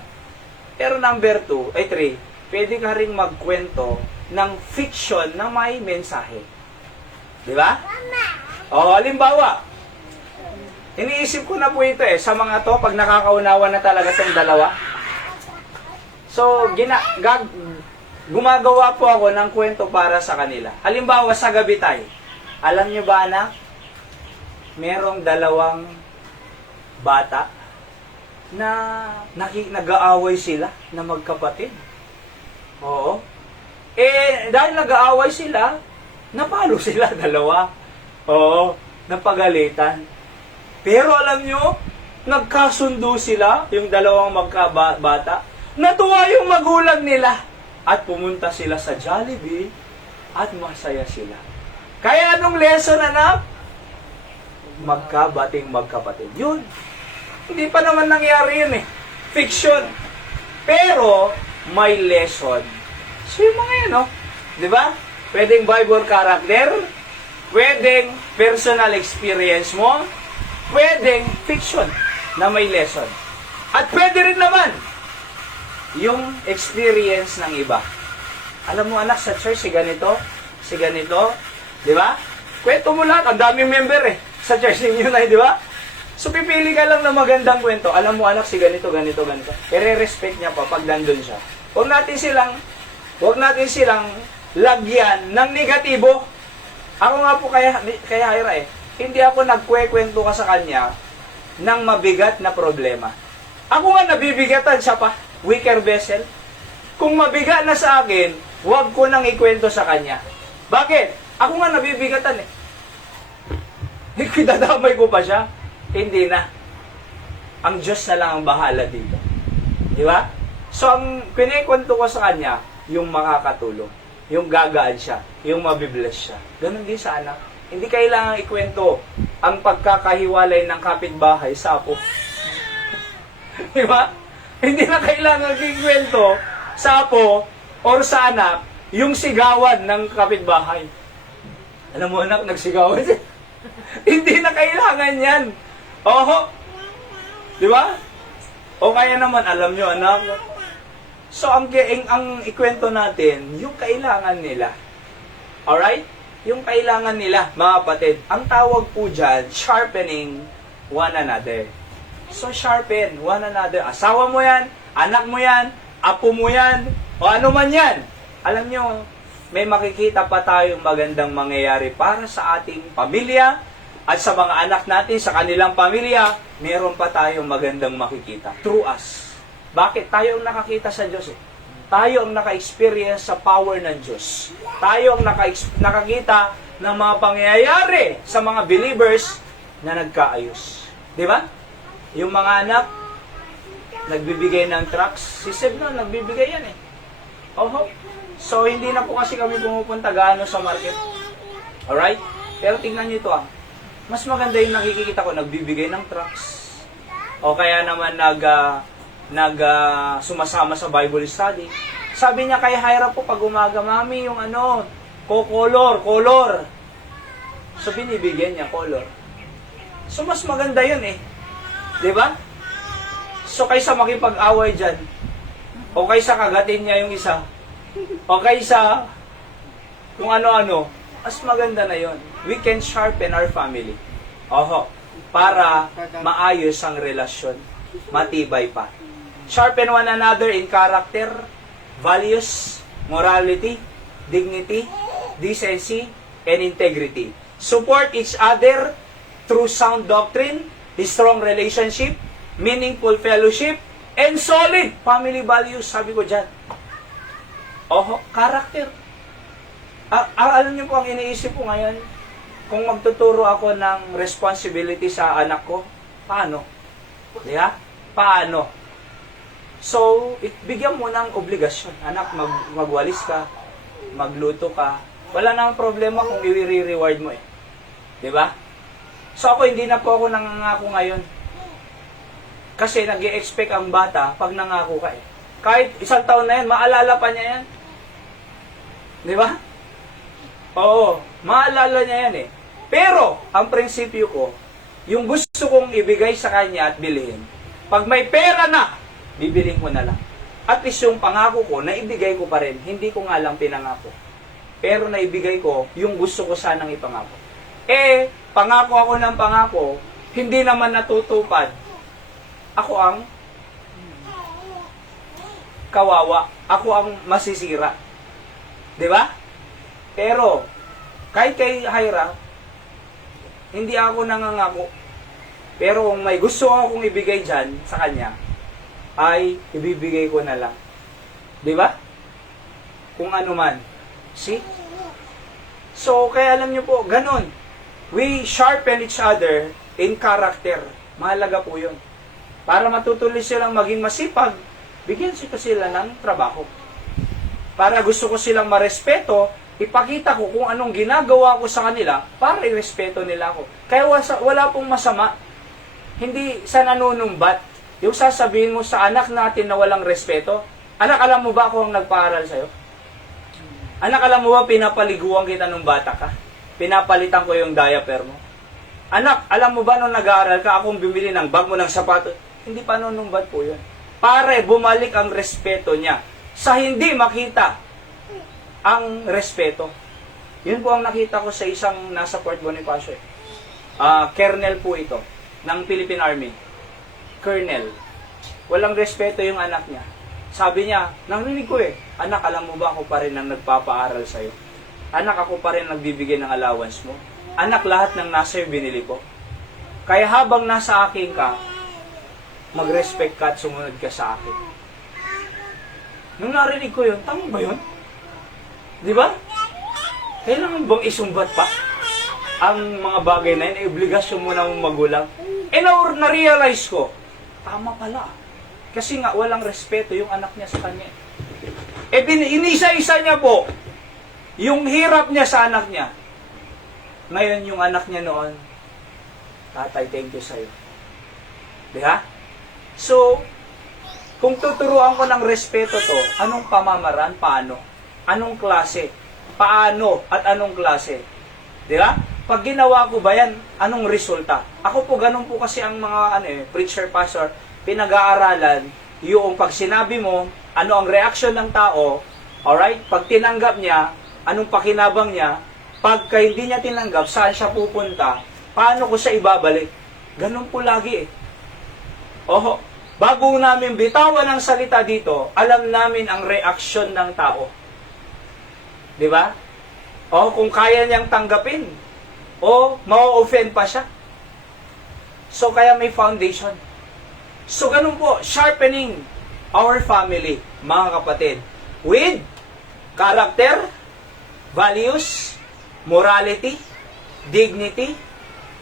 Pero number 3, pwede ka rin magkwento ng fiction na may mensahe. Di ba? O, halimbawa, iniisip ko na po ito sa mga to, pag nakakaunawa na talaga itong dalawa. So, gumagawa po ako ng kwento para sa kanila. Halimbawa, sa gabi tayo. Alam nyo ba, anak? Merong 2 bata na nag-aaway sila na magkapatid. Oo. Dahil nag-aaway sila, napalo sila 2. Oo. Napagalitan. Pero alam nyo, nagkasundo sila, yung 2 magkabata. Natuwa yung magulang nila. At pumunta sila sa Jollibee at masaya sila. Kaya anong lesson, anak? Magkabating magkapatid. Yun. Hindi pa naman nangyari yun Fiction. Pero, may lesson. So, yung mga yan, Di ba? Pwedeng Bible character, pwedeng personal experience mo, pwedeng fiction na may lesson. At pwede rin naman yung experience ng iba. Alam mo, anak, sa church, si ganito, di ba? Kwento mo lang, ang daming member sa church ninyo na, di ba? So, pipili ka lang ng magandang kwento. Alam mo, anak, si ganito. I-respect niya pa pag nandun siya. Huwag natin silang lagyan ng negatibo. Ako nga po kaya Ira hindi ako nagkwekwento ka sa kanya ng mabigat na problema. Ako nga nabibigatan siya pa. Weaker vessel. Kung mabigat na sa akin, huwag ko nang ikwento sa kanya. Bakit? Ako nga nabibigatan Dadamay ko pa siya. Hindi na. Ang Diyos na lang ang bahala dito. Di ba? So, ang kinikwento ko sa kanya, yung makakatulong. Yung gagaan siya. Yung mabibless siya. Ganon din sa anak. Hindi kailangan ikwento ang pagkakahiwalay ng kapitbahay sa apo. Di ba? Hindi na kailangan ikwento sa apo or sa anak yung sigawan ng kapitbahay. Alam mo, anak, nagsigawan siya. Hindi na kailangan yan. Oho. Di ba? O kaya naman, alam nyo, anak. So, ang ikwento natin, yung kailangan nila. Alright? Yung kailangan nila, mga kapatid. Ang tawag po dyan, sharpening one another. So, sharpen one another. Asawa mo yan, anak mo yan, apo mo yan, o ano man yan. Alam nyo, may makikita pa tayong magandang mangyayari para sa ating pamilya at sa mga anak natin, sa kanilang pamilya, meron pa tayong magandang makikita. Through us. Bakit? Tayo ang nakakita sa Diyos Tayo ang naka-experience sa power ng Diyos. Tayo ang nakakita ng mga pangyayari sa mga believers na nagkaayos. Di ba? Yung mga anak, nagbibigay ng tracts. Si Seb na, nagbibigay yan Oho. So, hindi na po kasi kami pumupunta gaano sa market. Alright? Pero tingnan nyo ito Mas maganda yung nakikita ko, nagbibigay ng tracts. O kaya naman sumasama sa Bible study. Sabi niya kay Hyra po pag umaga, Mami, yung color. So, binibigyan niya color. So, mas maganda yun Di ba? So, kaysa makipag-away dyan, o kaysa kagatin niya yung isa, o kaysa kung ano-ano, mas maganda na yon. We can sharpen our family. Oho. Para maayos ang relasyon. Matibay pa. Sharpen one another in character, values, morality, dignity, decency, and integrity. Support each other through sound doctrine, strong relationship, meaningful fellowship, and solid family values. Sabi ko dyan. Oho, character. Alam niyo po ang iniisip ko ngayon, kung magtuturo ako ng responsibility sa anak ko, paano? Diba? Paano? So, bigyan mo ng obligasyon. Anak, magwalis ka, magluto ka. Wala namang problema kung i-reward mo Diba? So ako, hindi na po ako nangangako ngayon. Kasi nag-i-expect ang bata pag nangako ka Kahit 1 taon na yan, maalala pa niya yan. Di ba? Oo, maalala niya yan eh. Pero, ang prinsipyo ko, yung gusto kong ibigay sa kanya at bilhin, pag may pera na, bibilhin ko na lang. At least yung pangako ko, naibigay ko pa rin. Hindi ko nga lang pinangako. Pero naibigay ko yung gusto ko sanang ipangako. Eh, pangako ako ng pangako, hindi naman natutupad. Ako ang kawawa. Ako ang masisira. Di ba? Pero, kahit kay Hyra, hindi ako nangangako. Pero kung may gusto akong ibigay dyan sa kanya, ay ibibigay ko na lang. Di ba? Kung ano man. See? So, kaya alam nyo po, ganun. We sharpen each other in character. Mahalaga po yun. Para matutuloy silang maging masipag, bigyan sila ng trabaho. Para gusto ko silang marespeto, ipakita ko kung anong ginagawa ko sa kanila para irespeto nila ako. Kaya wala pong masama. Hindi sa nanunumbat. Yung sasabihin mo sa anak natin na walang respeto, anak, alam mo ba ako ang nagpaaral sa'yo? Anak, alam mo ba pinapaliguan kita nung bata ka? Pinapalitan ko yung diaper mo. Anak, alam mo ba nung nag-aaral ka, akong bumili ng bag mo ng sapato? Hindi pa nanunumbat po yun. Pare, bumalik ang respeto niya. Sa hindi makita ang respeto. Yun po ang nakita ko sa isang nasa Fort Bonifacio. Colonel po ito, ng Philippine Army. Colonel. Walang respeto yung anak niya. Sabi niya, narinig ko anak, alam mo ba ako pa rin ang nagpapaaral sa'yo? Anak, ako pa rin nagbibigay ng allowance mo? Anak, lahat ng nasa iyo binili ko. Kaya habang nasa akin ka, mag-respect ka at sumunod ka sa akin. Nung narinig ko yun, tama ba yun? Di ba? Kailangan bang isumbat pa ang mga bagay na yun? Obligasyon mo na mong magulang. Na-realize ko, tama pala. Kasi nga, walang respeto yung anak niya sa kanya. Inisa-isa niya po yung hirap niya sa anak niya. Ngayon, yung anak niya noon, tatay, thank you sa'yo. Di ba? So, kung tuturuan ko ng respeto to, anong pamamaraan? Paano? Anong klase? Paano at anong klase? Di ba? Pag ginawa ko ba yan, anong resulta? Ako po, ganun po kasi ang mga preacher, pastor, pinag-aaralan, yung pag sinabi mo, ano ang reaction ng tao, alright? Pag tinanggap niya, anong pakinabang niya, pagka hindi niya tinanggap, saan siya pupunta, paano ko siya ibabalik? Ganun po lagi Oho, bago namin bitawan ang salita dito, alam namin ang reaksyon ng tao. Di ba? O kung kaya niyang tanggapin, o ma-offend pa siya. So, kaya may foundation. So, ganun po, sharpening our family, mga kapatid, with character, values, morality, dignity,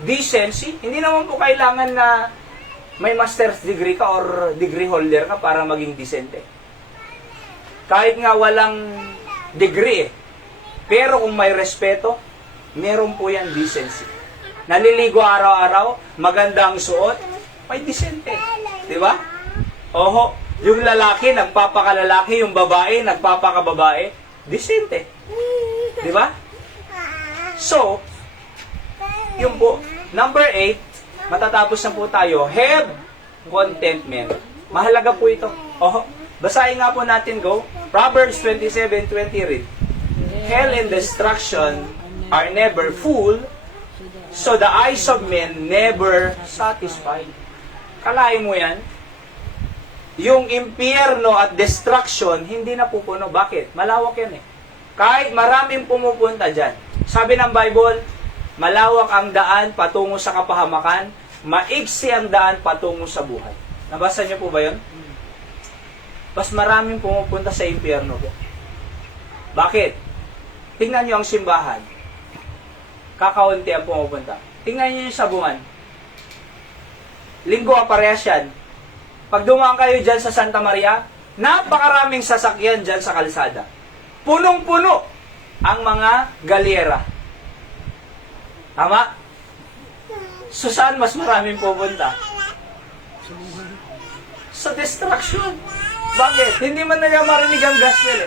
decency. Hindi naman po kailangan na may master's degree ka or degree holder ka para maging decente. Kahit nga walang degree pero kung may respeto, meron po yan decency. Naliligo araw-araw, maganda ang suot, may decente. Di ba? Oho, yung lalaki, nagpapakalalaki, yung babae, nagpapakababae, decente. Di ba? So, yun po. Number 8, matatapos na po tayo. Have contentment. Mahalaga po ito. Oho, basahin nga po natin, go. Proverbs 27:20, read. Hell and destruction are never full, so the eyes of men never satisfied. Kalahin mo yan. Yung impyerno at destruction, hindi na pupuno. Bakit? Malawak yan Kahit maraming pumupunta dyan. Sabi ng Bible, malawak ang daan patungo sa kapahamakan, maigsi ang daan patungo sa buhay. Nabasa niyo po ba yun? Mas maraming pumupunta sa impyerno po. Bakit? Tingnan niyo ang simbahan. Kakaunti ang pumupunta. Tingnan niyo yung sabungan. Linggo, parehas yan. Pag dumaan kayo dyan sa Santa Maria, napakaraming sasakyan dyan sa kalsada. Punong-puno ang mga galyera. Tama? So saan mas maraming pupunta? Sa destruction. Bakit? Hindi man nila marinig ang gospel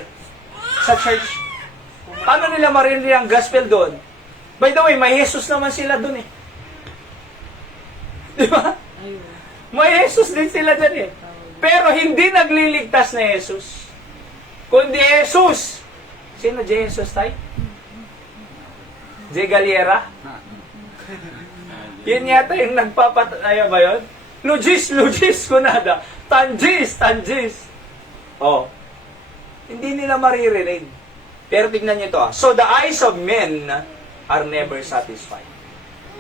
Sa church. Paano nila marinig ang gospel doon? By the way, may Jesus naman sila doon eh. Di ba? Ayun. May Jesus din sila dyan eh. Pero hindi nagliligtas na Jesus. Kundi Jesus. Sino Jesus tayo? J. Galliera? Yun yata yung nagpapataya ba yun? Lugis kunada. Tangis. Oh. Hindi nila maririnig. Pero tignan nyo ito ah. So the eyes of men are never satisfied.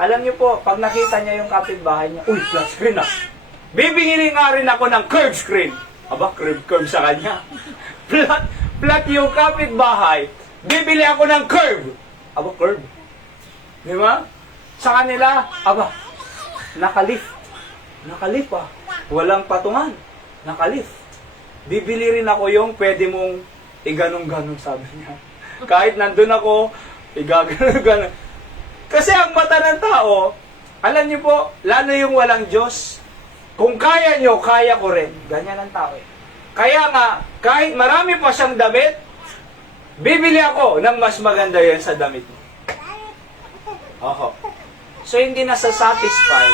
Alam nyo po, pag nakita niya yung kapitbahay niya, uy, flat screen ah. Bibinginin nga rin ako ng curved screen. Aba, curve sa kanya. Flat yung kapitbahay. Bibili ako ng curve. Aba, curve. Di ba? Sa kanila, aba, nakalift. Nakalift ah. Walang patungan. Nakalift. Bibili rin ako yung pwede mong iganong-ganong, sabi niya. Kahit nandun ako, igaganon-ganon. Kasi ang mata ng tao, alam niyo po, lalo yung walang Diyos, kung kaya nyo, kaya ko rin. Ganyan ang tao eh. Kaya nga, kahit marami pa siyang damit, bibili ako ng mas maganda yan sa damit mo. Oho. So, hindi nasa-satisfy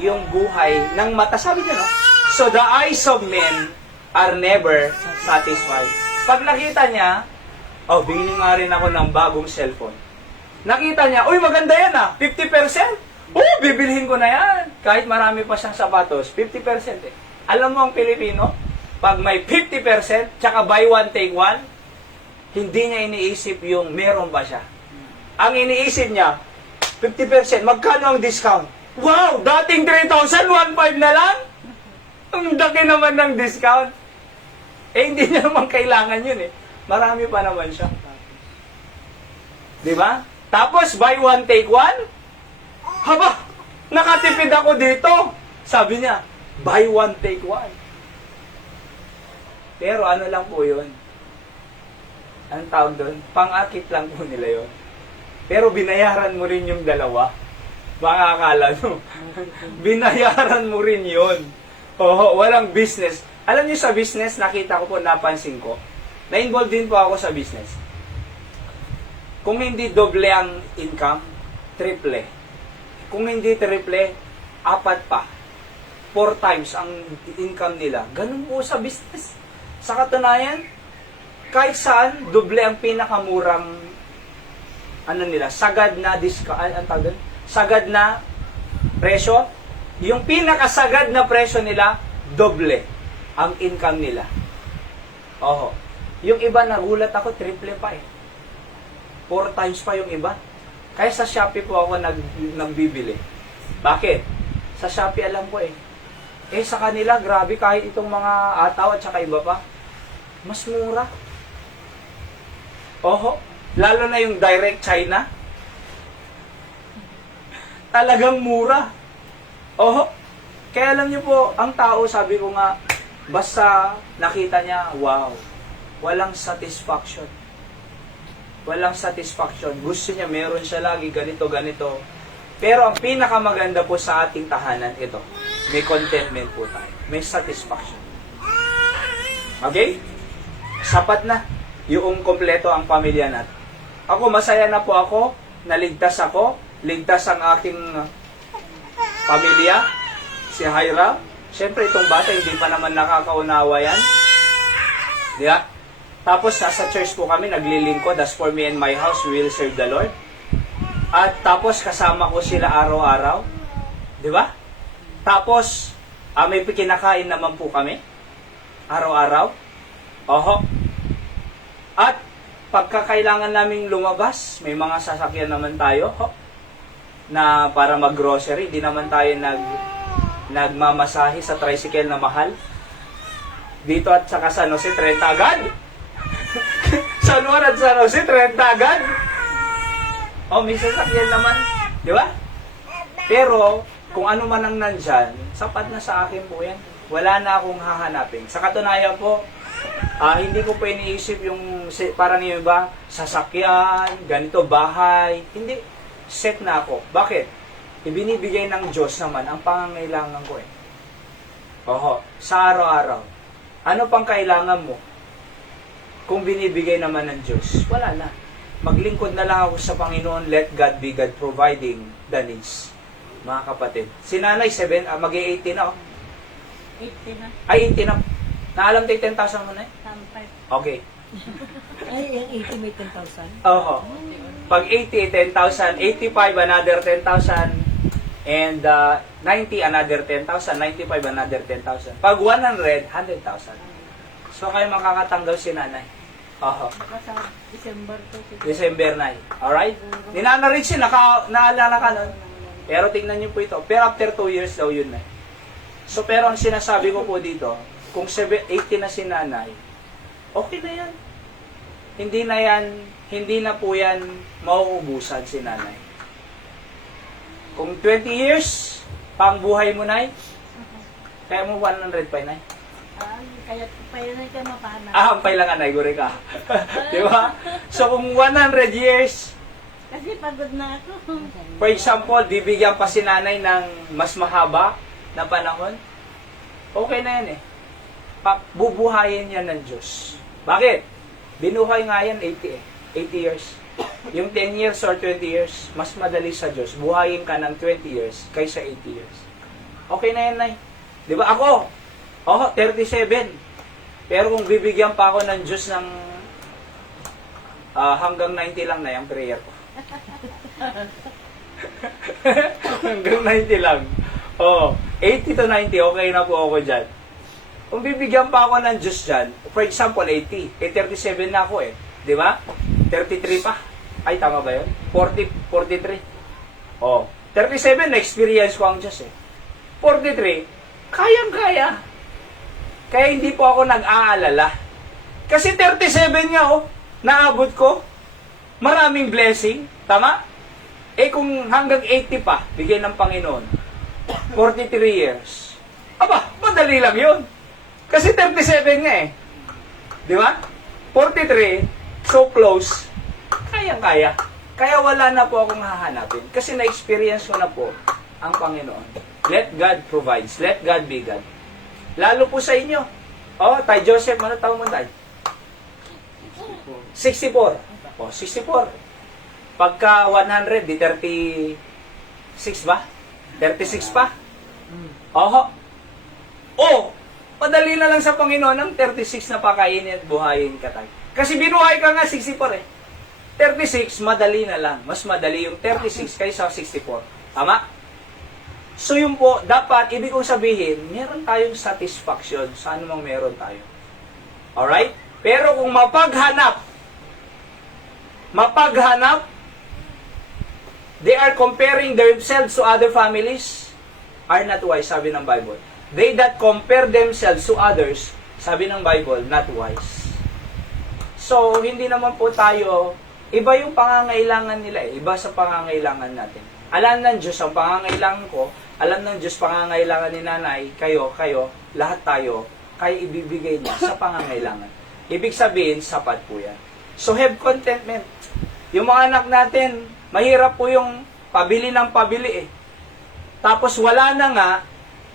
yung buhay ng mata. Sabi niya, no? So, the eyes of men are never satisfied. Pag nakita niya, oh, bili nga rin ako ng bagong cellphone. Nakita niya, uy, maganda yan ah, 50%. Oh, bibilhin ko na yan. Kahit marami pa siyang sapatos, 50% eh. Alam mo ang Pilipino, pag may 50%, tsaka buy one, take one, hindi niya iniisip yung meron ba siya. Ang iniisip niya, 50%, magkano ang discount? Wow, dating 3,000, 1,500 na lang? Ang daki naman ng discount. Eh, hindi niya naman kailangan yun eh. Marami pa naman siya. Di ba? Tapos, buy one, take one? Haba, nakatipid ako dito. Sabi niya, buy one, take one. Pero ano lang po yun? Anong tawag doon? Pang-akit lang po nila yun. Pero binayaran mo rin yung dalawa. Baka akala no? Binayaran mo rin yun. Oo, walang business. Alam niyo sa business, nakita ko po, napansin ko, na-involve din po ako sa business. Kung hindi doble ang income, triple. Kung hindi triple, 4 pa. 4 times ang income nila. Ganun po sa business. Sa katunayan, kahit saan, doble ang pinakamurang nila, sagad na sagad na presyo. Yung pinakasagad na presyo nila, doble ang income nila. Oho. Yung iba, nagulat ako, triple pa eh. 4 times pa yung iba. Kaya sa Shopee po ako nagbibili. Bakit? Sa Shopee alam ko eh. Eh sa kanila, grabe, kahit itong mga ataw at saka iba pa, mas mura. Oho. Lalo na yung direct China. Talagang mura. Oho. Kaya alam niyo po, ang tao, sabi ko nga, basta nakita niya, wow, walang satisfaction. Walang satisfaction. Gusto niya, meron siya lagi, ganito. Pero ang pinakamaganda po sa ating tahanan, ito, may contentment po tayo. May satisfaction. Okay? Sapat na yung kompleto ang pamilya natin. Ako, masaya na po ako, naligtas ako, ligtas ang aking pamilya, si Hyra. Siyempre, itong bata, hindi pa naman nakakaunawa yan. Di ba? Tapos, sa church po kami, naglilingkod. As for me and my house, we will serve the Lord. At tapos, kasama ko sila araw-araw. Di ba? Tapos, may kinakain naman po kami. Araw-araw. Oho. At, pagkakailangan naming lumabas, may mga sasakyan naman tayo, na para mag-grocery. Di naman tayo nagmamasahe sa tricycle na mahal. Dito at saka San Jose, 30 agad. San Juan at San Jose, 30 agad. O, may sasakyan naman. Di ba? Pero, kung ano man ang nandyan, sapat na sa akin po yan. Wala na akong hahanapin. Sa katunayan po, hindi ko pa iniisip yung, parang yung iba, sasakyan, ganito, bahay. Hindi. Set na ako. Bakit? Ibinibigay ng Diyos naman ang pangangailangan ko eh. Oho, sa araw-araw. Ano pang kailangan mo? Kung binibigay naman ng Diyos, wala na. maglingkod na lang ako sa Panginoon, let God be God providing the needs. Mga kapatid. Si nanay, mag-80 na, oh. 80 na. Ay, 80 na. Naalam tayo 10,000 mo na eh? Sampay. Okay. Ay, yung 80 may 10,000? Oo. Pag 80, 10,000. 85, another 10,000. And 90, another 10,000. 95, another 10,000. Pag 100, 100,000. So, kayo makakatanggal si nanay. Oo. Baka sa December to. December 9. Alright? Ni Nana Richie, naalala ka nun. Pero tingnan niyo po ito. Pero after 2 years daw yun na. So, pero ang sinasabi ko po dito, kung 80 na si nanay, okay na yan. Hindi na po yan mauubusan si nanay. Kung 20 years, pang buhay mo, nay, kaya mo 100 pa, nay. Kaya pa yun ay kayo mapana. Ampay lang, nay, guri ka. Di ba? So, kung 100 years, Kasi pagod na ako. for example, bibigyan pa si nanay ng mas mahaba na panahon, okay na yan eh. Bubuhayin yan ng Diyos. Bakit? Binuhay nga yan 80 eh. 80 years. Yung 10 years or 20 years, mas madali sa Diyos. Buhayin ka ng 20 years kaysa 80 years. Okay na yan, nay. Di ba? Ako, 37. Pero kung bibigyan pa ako ng Diyos ng hanggang 90 lang na yung prayer ko. Hanggang 90 lang. 80 to 90, okay na po ako dyan. Kung bibigyan pa ako ng Diyos dyan, for example, 80. 37 na ako eh. Di ba? 33 pa. Ay, tama ba yun? 40, 43. 37, na-experience ko ang Diyos eh. 43, kayang-kaya. Kaya hindi po ako nag-aalala. Kasi 37 nga naabot ko. Maraming blessing. Tama? Eh kung hanggang 80 pa, bigay ng Panginoon. 43 years. Aba, madali lang yun. Kasi 37 nga eh. Di ba? 43, so close. Kayang-kaya. Kaya wala na po akong hahanapin. Kasi na-experience ko na po ang Panginoon. Let God provides. Let God be God. Lalo po sa inyo. Tay Joseph, ano taon mo tayo? 64. 64. Pagka 100, di 36 ba? 36 pa? Padali na lang sa Panginoon ang 36 na pakainin at buhayin ka tayo. Kasi binuhay ka nga 64 eh. 36, madali na lang. Mas madali yung 36 kaysa 64. Tama? So yun po, dapat, ibig kong sabihin, meron tayong satisfaction sa anumang meron tayo. Alright? Pero kung mapaghanap, they are comparing themselves to other families, are not wise, sabi ng Bible. They that compare themselves to others, sabi ng Bible, not wise. So, hindi naman po tayo, iba yung pangangailangan nila eh, iba sa pangangailangan natin. Alam ng Diyos ang pangangailangan ko, alam ng Diyos pangangailangan ni nanay, kayo, lahat tayo, kaya ibibigay niya sa pangangailangan. Ibig sabihin, sapat po yan. So, have contentment. Yung mga anak natin, mahirap po yung pabili ng pabili eh. Tapos wala na nga,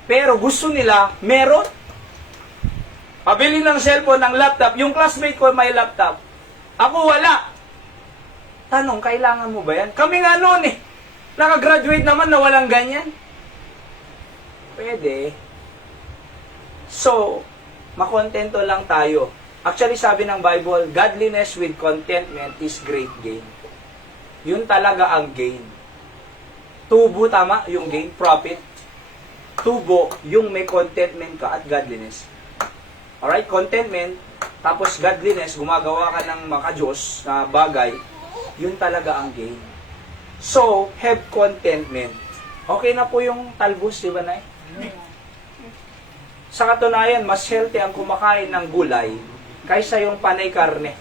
pero gusto nila, meron. Pabili ng cellphone, ng laptop, yung classmate ko may laptop. Ako wala. Tanong, kailangan mo ba yan? Kami nga noon eh. Nakagraduate naman na walang ganyan. Pwede. So, makontento lang tayo. Actually, sabi ng Bible, godliness with contentment is great gain. Yun talaga ang gain. Tubo, tama? Yung gain, profit. Tubo, yung may contentment ka at godliness. Alright, contentment, tapos godliness, gumagawa ka ng maka-Diyos na bagay, yun talaga ang gain. So, have contentment. Okay na po yung talbos, di ba, Nay? Sa katunayan, mas healthy ang kumakain ng gulay kaysa yung panay karne.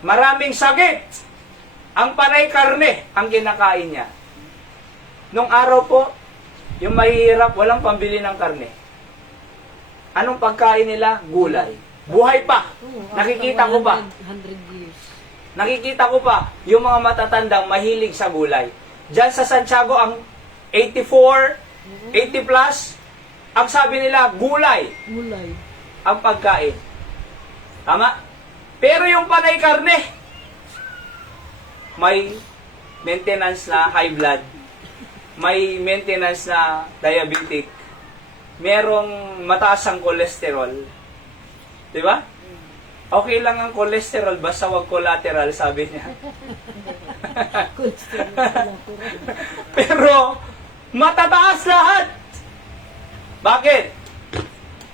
Maraming sakit ang panay karne ang kinakain niya. Nung araw po, yung mahihirap, walang pambili ng karne. Anong pagkain nila? Gulay. Buhay pa. Nakikita ko pa. 100 years. Nakikita ko pa yung mga matatandang mahilig sa gulay. Diyan sa Santiago, ang 84, 80 plus, ang sabi nila, gulay Mulay. ang pagkain. Tama? Pero yung panay karne, may maintenance na high blood, may maintenance na diabetic, merong mataas ang cholesterol. Di ba? Okay lang ang cholesterol, basta wag collateral, sabi niya. Pero, matataas lahat! Bakit?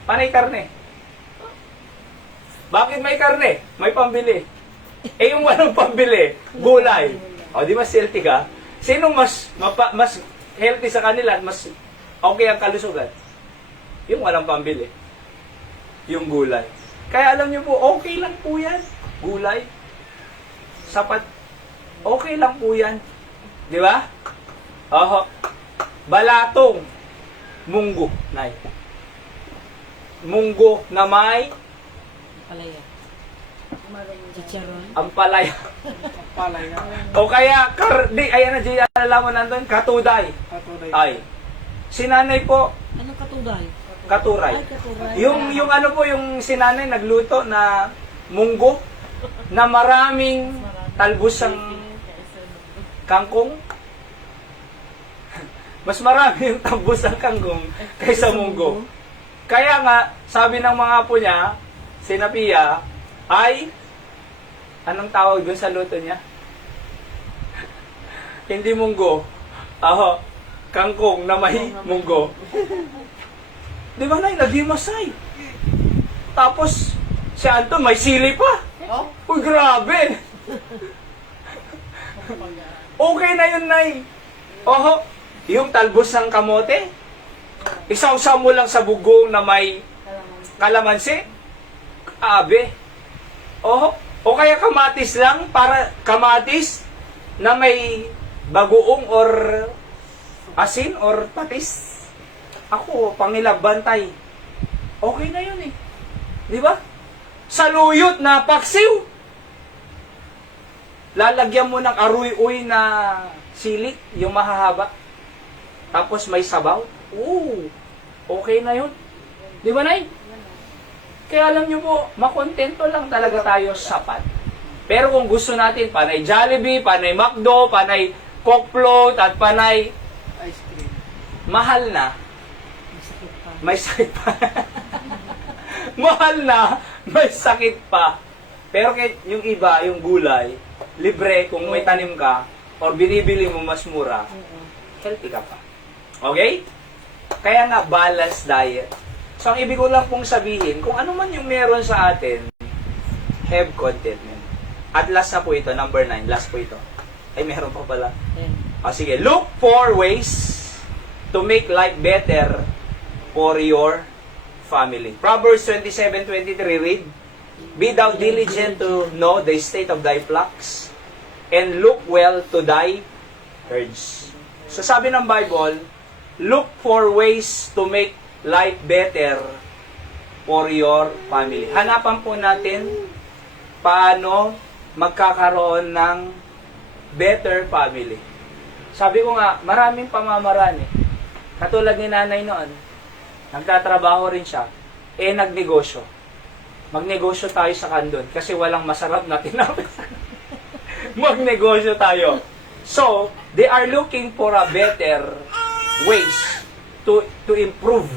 Panay karne. Bakit may karne? May pambili. Eh, yung walang pambili, gulay. O, di ba healthy ka? Sinong mas healthy sa kanila, mas okay ang kalusugan? Yung walang pambili. Yung gulay. Kaya alam niyo po, okay lang po yan. Gulay. Sapat. Okay lang po yan. Di ba? Oho. Balatong. Munggo. Nay. Munggo na may Palaya. Marunong. Chicharon. ampalaya. Palaya. O kaya, ayan na, Jay, alam mo nandun, katuday. Katuday. Ay. Si nanay po, Anong katuday? katuray. Ay, katuray. Yung ano po, yung si nanay nagluto na munggo na maraming talbos ng kangkong. Mas marami yung talbos ng kangkong kaysa munggo. Kaya nga, sabi ng mga apo niya, si Napia, ay, anong tawag dun sa luto niya? Hindi munggo. Aho, kangkong na may munggo. Di ba, Nay? Naghimasay. Tapos, si Anton may sili pa. Oh? Uy, grabe. Okay na yun, Nay. Oho, yung talbos ng kamote, isawsaw mo lang sa bugong na may kalamansi. Abe. Oho, o kaya kamatis lang, para kamatis na may bagoong or asin or patis. Ako, pangilabantay. Okay na yun eh. Di ba? Saluyot na paksiw. Lalagyan mo ng aruy-uy na sili, yung mahahaba. Tapos may sabaw. Oo, okay na yun. Di ba, Nay? Kaya alam nyo po, makontento lang talaga tayo sapat. Pero kung gusto natin, panay Jollibee, panay McDo, panay Coke Float, at panay Ice cream. mahal na, Masakit pa. may sakit pa. Mahal na, may sakit pa. Pero yung iba, yung gulay, libre kung may tanim ka, or binibili mo mas mura, healthy ka pa. Okay? Kaya nga, balanced diet. So, ang ibig ko lang pong sabihin, kung ano man yung meron sa atin, have contentment. At last na po ito, number 9, last po ito. Ay, meron pa pala. Ayan. Sige, look for ways to make life better for your family. Proverbs 27:23 read, be thou diligent to know the state of thy flocks, and look well to thy herds. So sabi ng Bible, look for ways to make life better for your family. Hanapan po natin paano magkakaroon ng better family. Sabi ko nga, maraming pamamaraan eh. Katulad ni nanay noon, nagtatrabaho rin siya, nagnegosyo. Magnegosyo tayo sa kandon kasi walang masarap na tinapos. Magnegosyo tayo. So, they are looking for a better ways to improve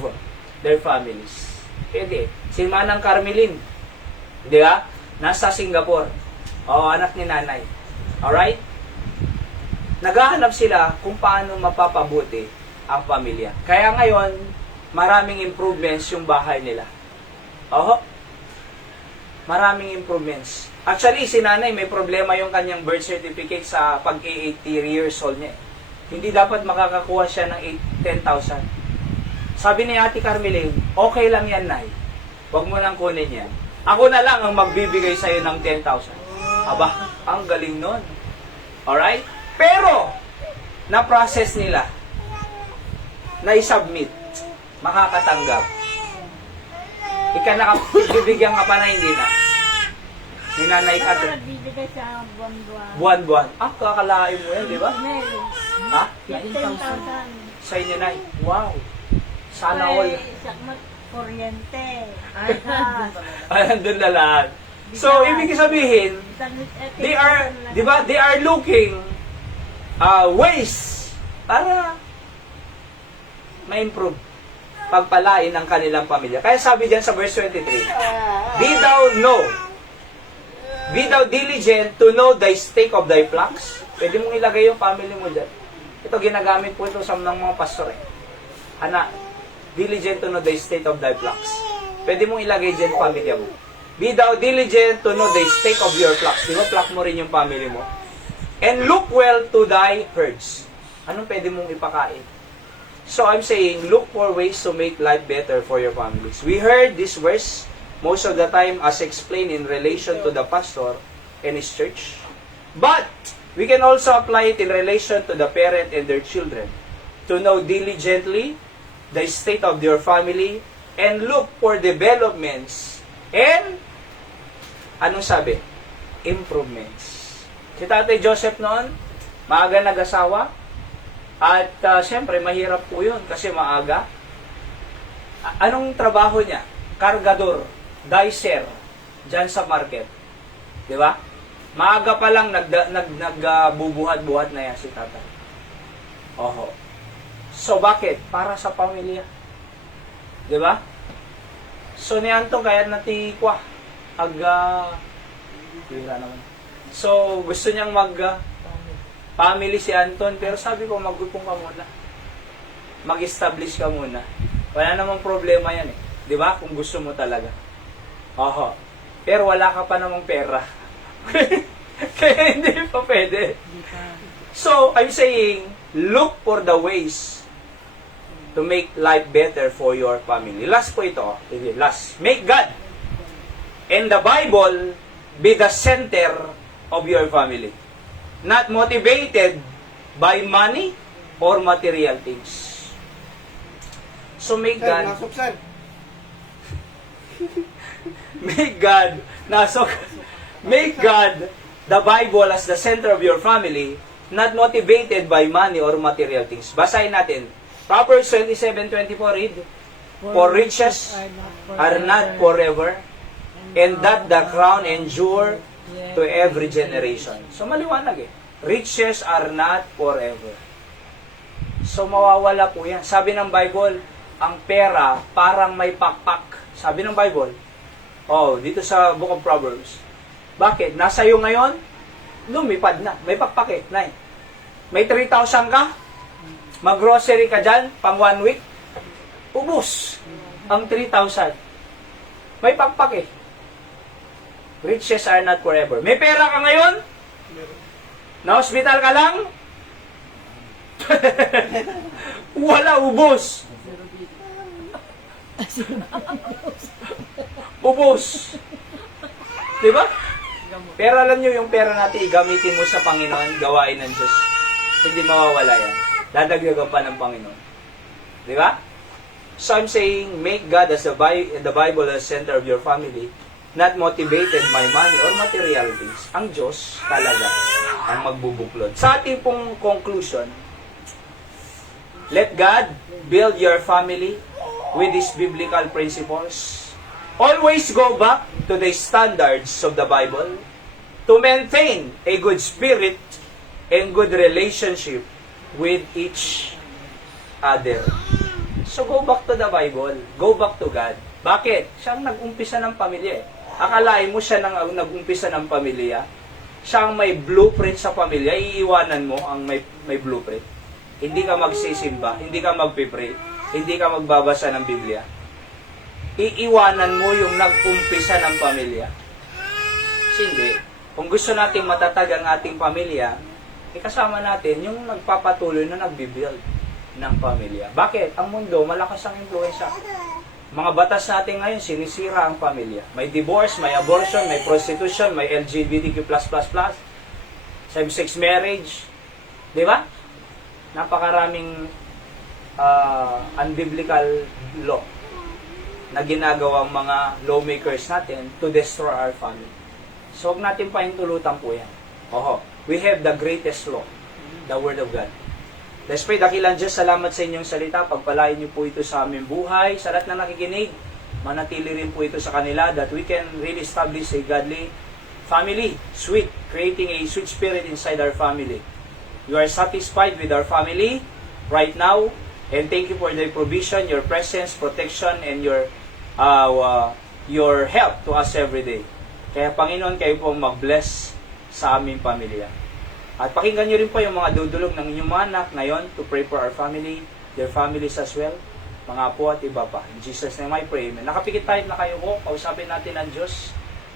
their families. Pwede. Si Manang Carmelin, di ba? Nasa Singapore. O, anak ni nanay. Alright? Naghahanap sila kung paano mapapabuti ang pamilya. Kaya ngayon, maraming improvements yung bahay nila. Oho. Maraming improvements. Actually, si nanay may problema yung kanyang birth certificate sa pag-80 years old niya. Hindi dapat makakakuha siya ng 10,000. Sabi ni Ate Carmelin, okay lang yan, Nay. Huwag mo nang kunin yan. Ako na lang ang magbibigay sa'yo ng 10,000. Aba, ang galing nun. Alright? Pero, na-process nila. Na-submit. Makakatanggap. Bibigyan ka pa na hindi na. Ni Nanay Ate. Bibigay siya buwan-buwan. Buwan-buwan. Kakalain mo yan, di ba? Meron. Ha? 10,000. Sa inyo, Nay. Wow. Sana all. Ay, siya kuryente. Ay, Ay, nandun na lahat. So, ibig sabihin, they are, di ba, they are looking ways para ma-improve, pagpalain ng kanilang pamilya. Kaya sabi diyan sa verse 23, Be thou diligent to know thy stake of thy flocks. Pwede mong ilagay yung family mo dyan. Ito, ginagamit po ito sa mga pastor. Anak, diligent to know thy state of thy flocks. Pwede mong ilagay dyan pamilya mo. Be thou diligent to know the stake of your flocks. Di ba, flock mo rin yung family mo? And look well to thy herds. Anong pwede mong ipakain? So, I'm saying, look for ways to make life better for your families. We heard this verse most of the time as explained in relation to the pastor and his church. But, we can also apply it in relation to the parent and their children. To know diligently the state of your family and look for developments and, anong sabi? Improvements. Si Tatay Joseph noon, maaga nag-asawa, at siyempre, mahirap po yun kasi maaga. Anong trabaho niya? Kargador, dicer, dyan sa market. Di ba? Maaga pa lang nagbubuhat-buhat na yan si Tatay. Oho. So, bakit? Para sa pamilya. Di ba? So, ni Anton kaya natikwa. Pira naman. So, gusto niyang family si Anton, pero sabi ko, mag-upong ka muna. Mag-establish ka muna. Wala namang problema yan eh. Di ba? Kung gusto mo talaga. Oho. Pero wala ka pa namang pera. Kaya hindi pa pwede. So, I'm saying, look for the ways to make life better for your family. Last po ito. Last. Make God and the Bible be the center of your family. Not motivated by money or material things. So make God, make God, make God, the Bible as the center of your family, not motivated by money or material things. Basahin natin. Proverbs 27:24, read. For riches are not forever, and that the crown endure to every generation. So maliwanag eh. Riches are not forever. So mawawala po yan. Sabi ng Bible, ang pera parang may pakpak. Sabi ng Bible, dito sa Book of Proverbs. Bakit? Nasa iyo ngayon, lumipad na. May pakpak eh. May 3,000 ka, mag-grocery ka dyan, pang 1 week, ubus ang 3,000. May pakpak eh. Riches are not forever. May pera ka ngayon? Na-hospital ka lang? Wala, ubos. Ubos. Diba? Pero alam nyo, yung pera natin, igamitin mo sa Panginoon, gawain ng Diyos. Hindi mawawala yan. Dadagdagan pa ng Panginoon. Diba? So I'm saying, make God as the Bible as the center of your family, not motivated by money or material things. Ang Diyos talaga ang magbubuklod. Sa ating pong conclusion, let God build your family with these biblical principles. Always go back to the standards of the Bible to maintain a good spirit and good relationship with each other. So go back to the Bible. Go back to God. Bakit? Siya ang nag-umpisa ng pamilya eh. Akalain mo siya nang nag-umpisa ng pamilya, siya ang may blueprint sa pamilya, iiwanan mo ang may blueprint. Hindi ka magsisimba, hindi ka magpipray, hindi ka magbabasa ng Biblia. Iiwanan mo yung nag-umpisa ng pamilya. Hindi. Kung gusto nating matatag ang ating pamilya, ikasama natin yung nagpapatuloy na nagbibuild ng pamilya. Bakit? Ang mundo, malakas ang influensya. Mga batas natin ngayon, sinisira ang pamilya. May divorce, may abortion, may prostitution, may LGBTQ++, same-sex marriage. Di ba? Napakaraming unbiblical law na ginagawang mga lawmakers natin to destroy our family. So, huwag natin pahintulutan po yan. We have the greatest law, the Word of God. Let's pray. Dakilang Diyos, salamat sa inyong salita. Pagpalain niyo po ito sa aming buhay. Sa lahat na nakikinig, manatili rin po ito sa kanila, that we can really establish a godly family, sweet, creating a sweet spirit inside our family. You are satisfied with our family right now, and thank you for the provision, your presence, protection, and your help to us every day. Kaya Panginoon, kayo pong mag-bless sa aming pamilya. At pakinggan nyo rin po yung mga dudulog ng inyong mga anak ngayon to pray for our family, their families as well, mga apo at iba pa. In Jesus' name I pray. Amen. Nakapikit tayo na kayo po, kausapin natin ang Diyos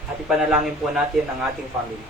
at ipanalangin po natin ang ating family.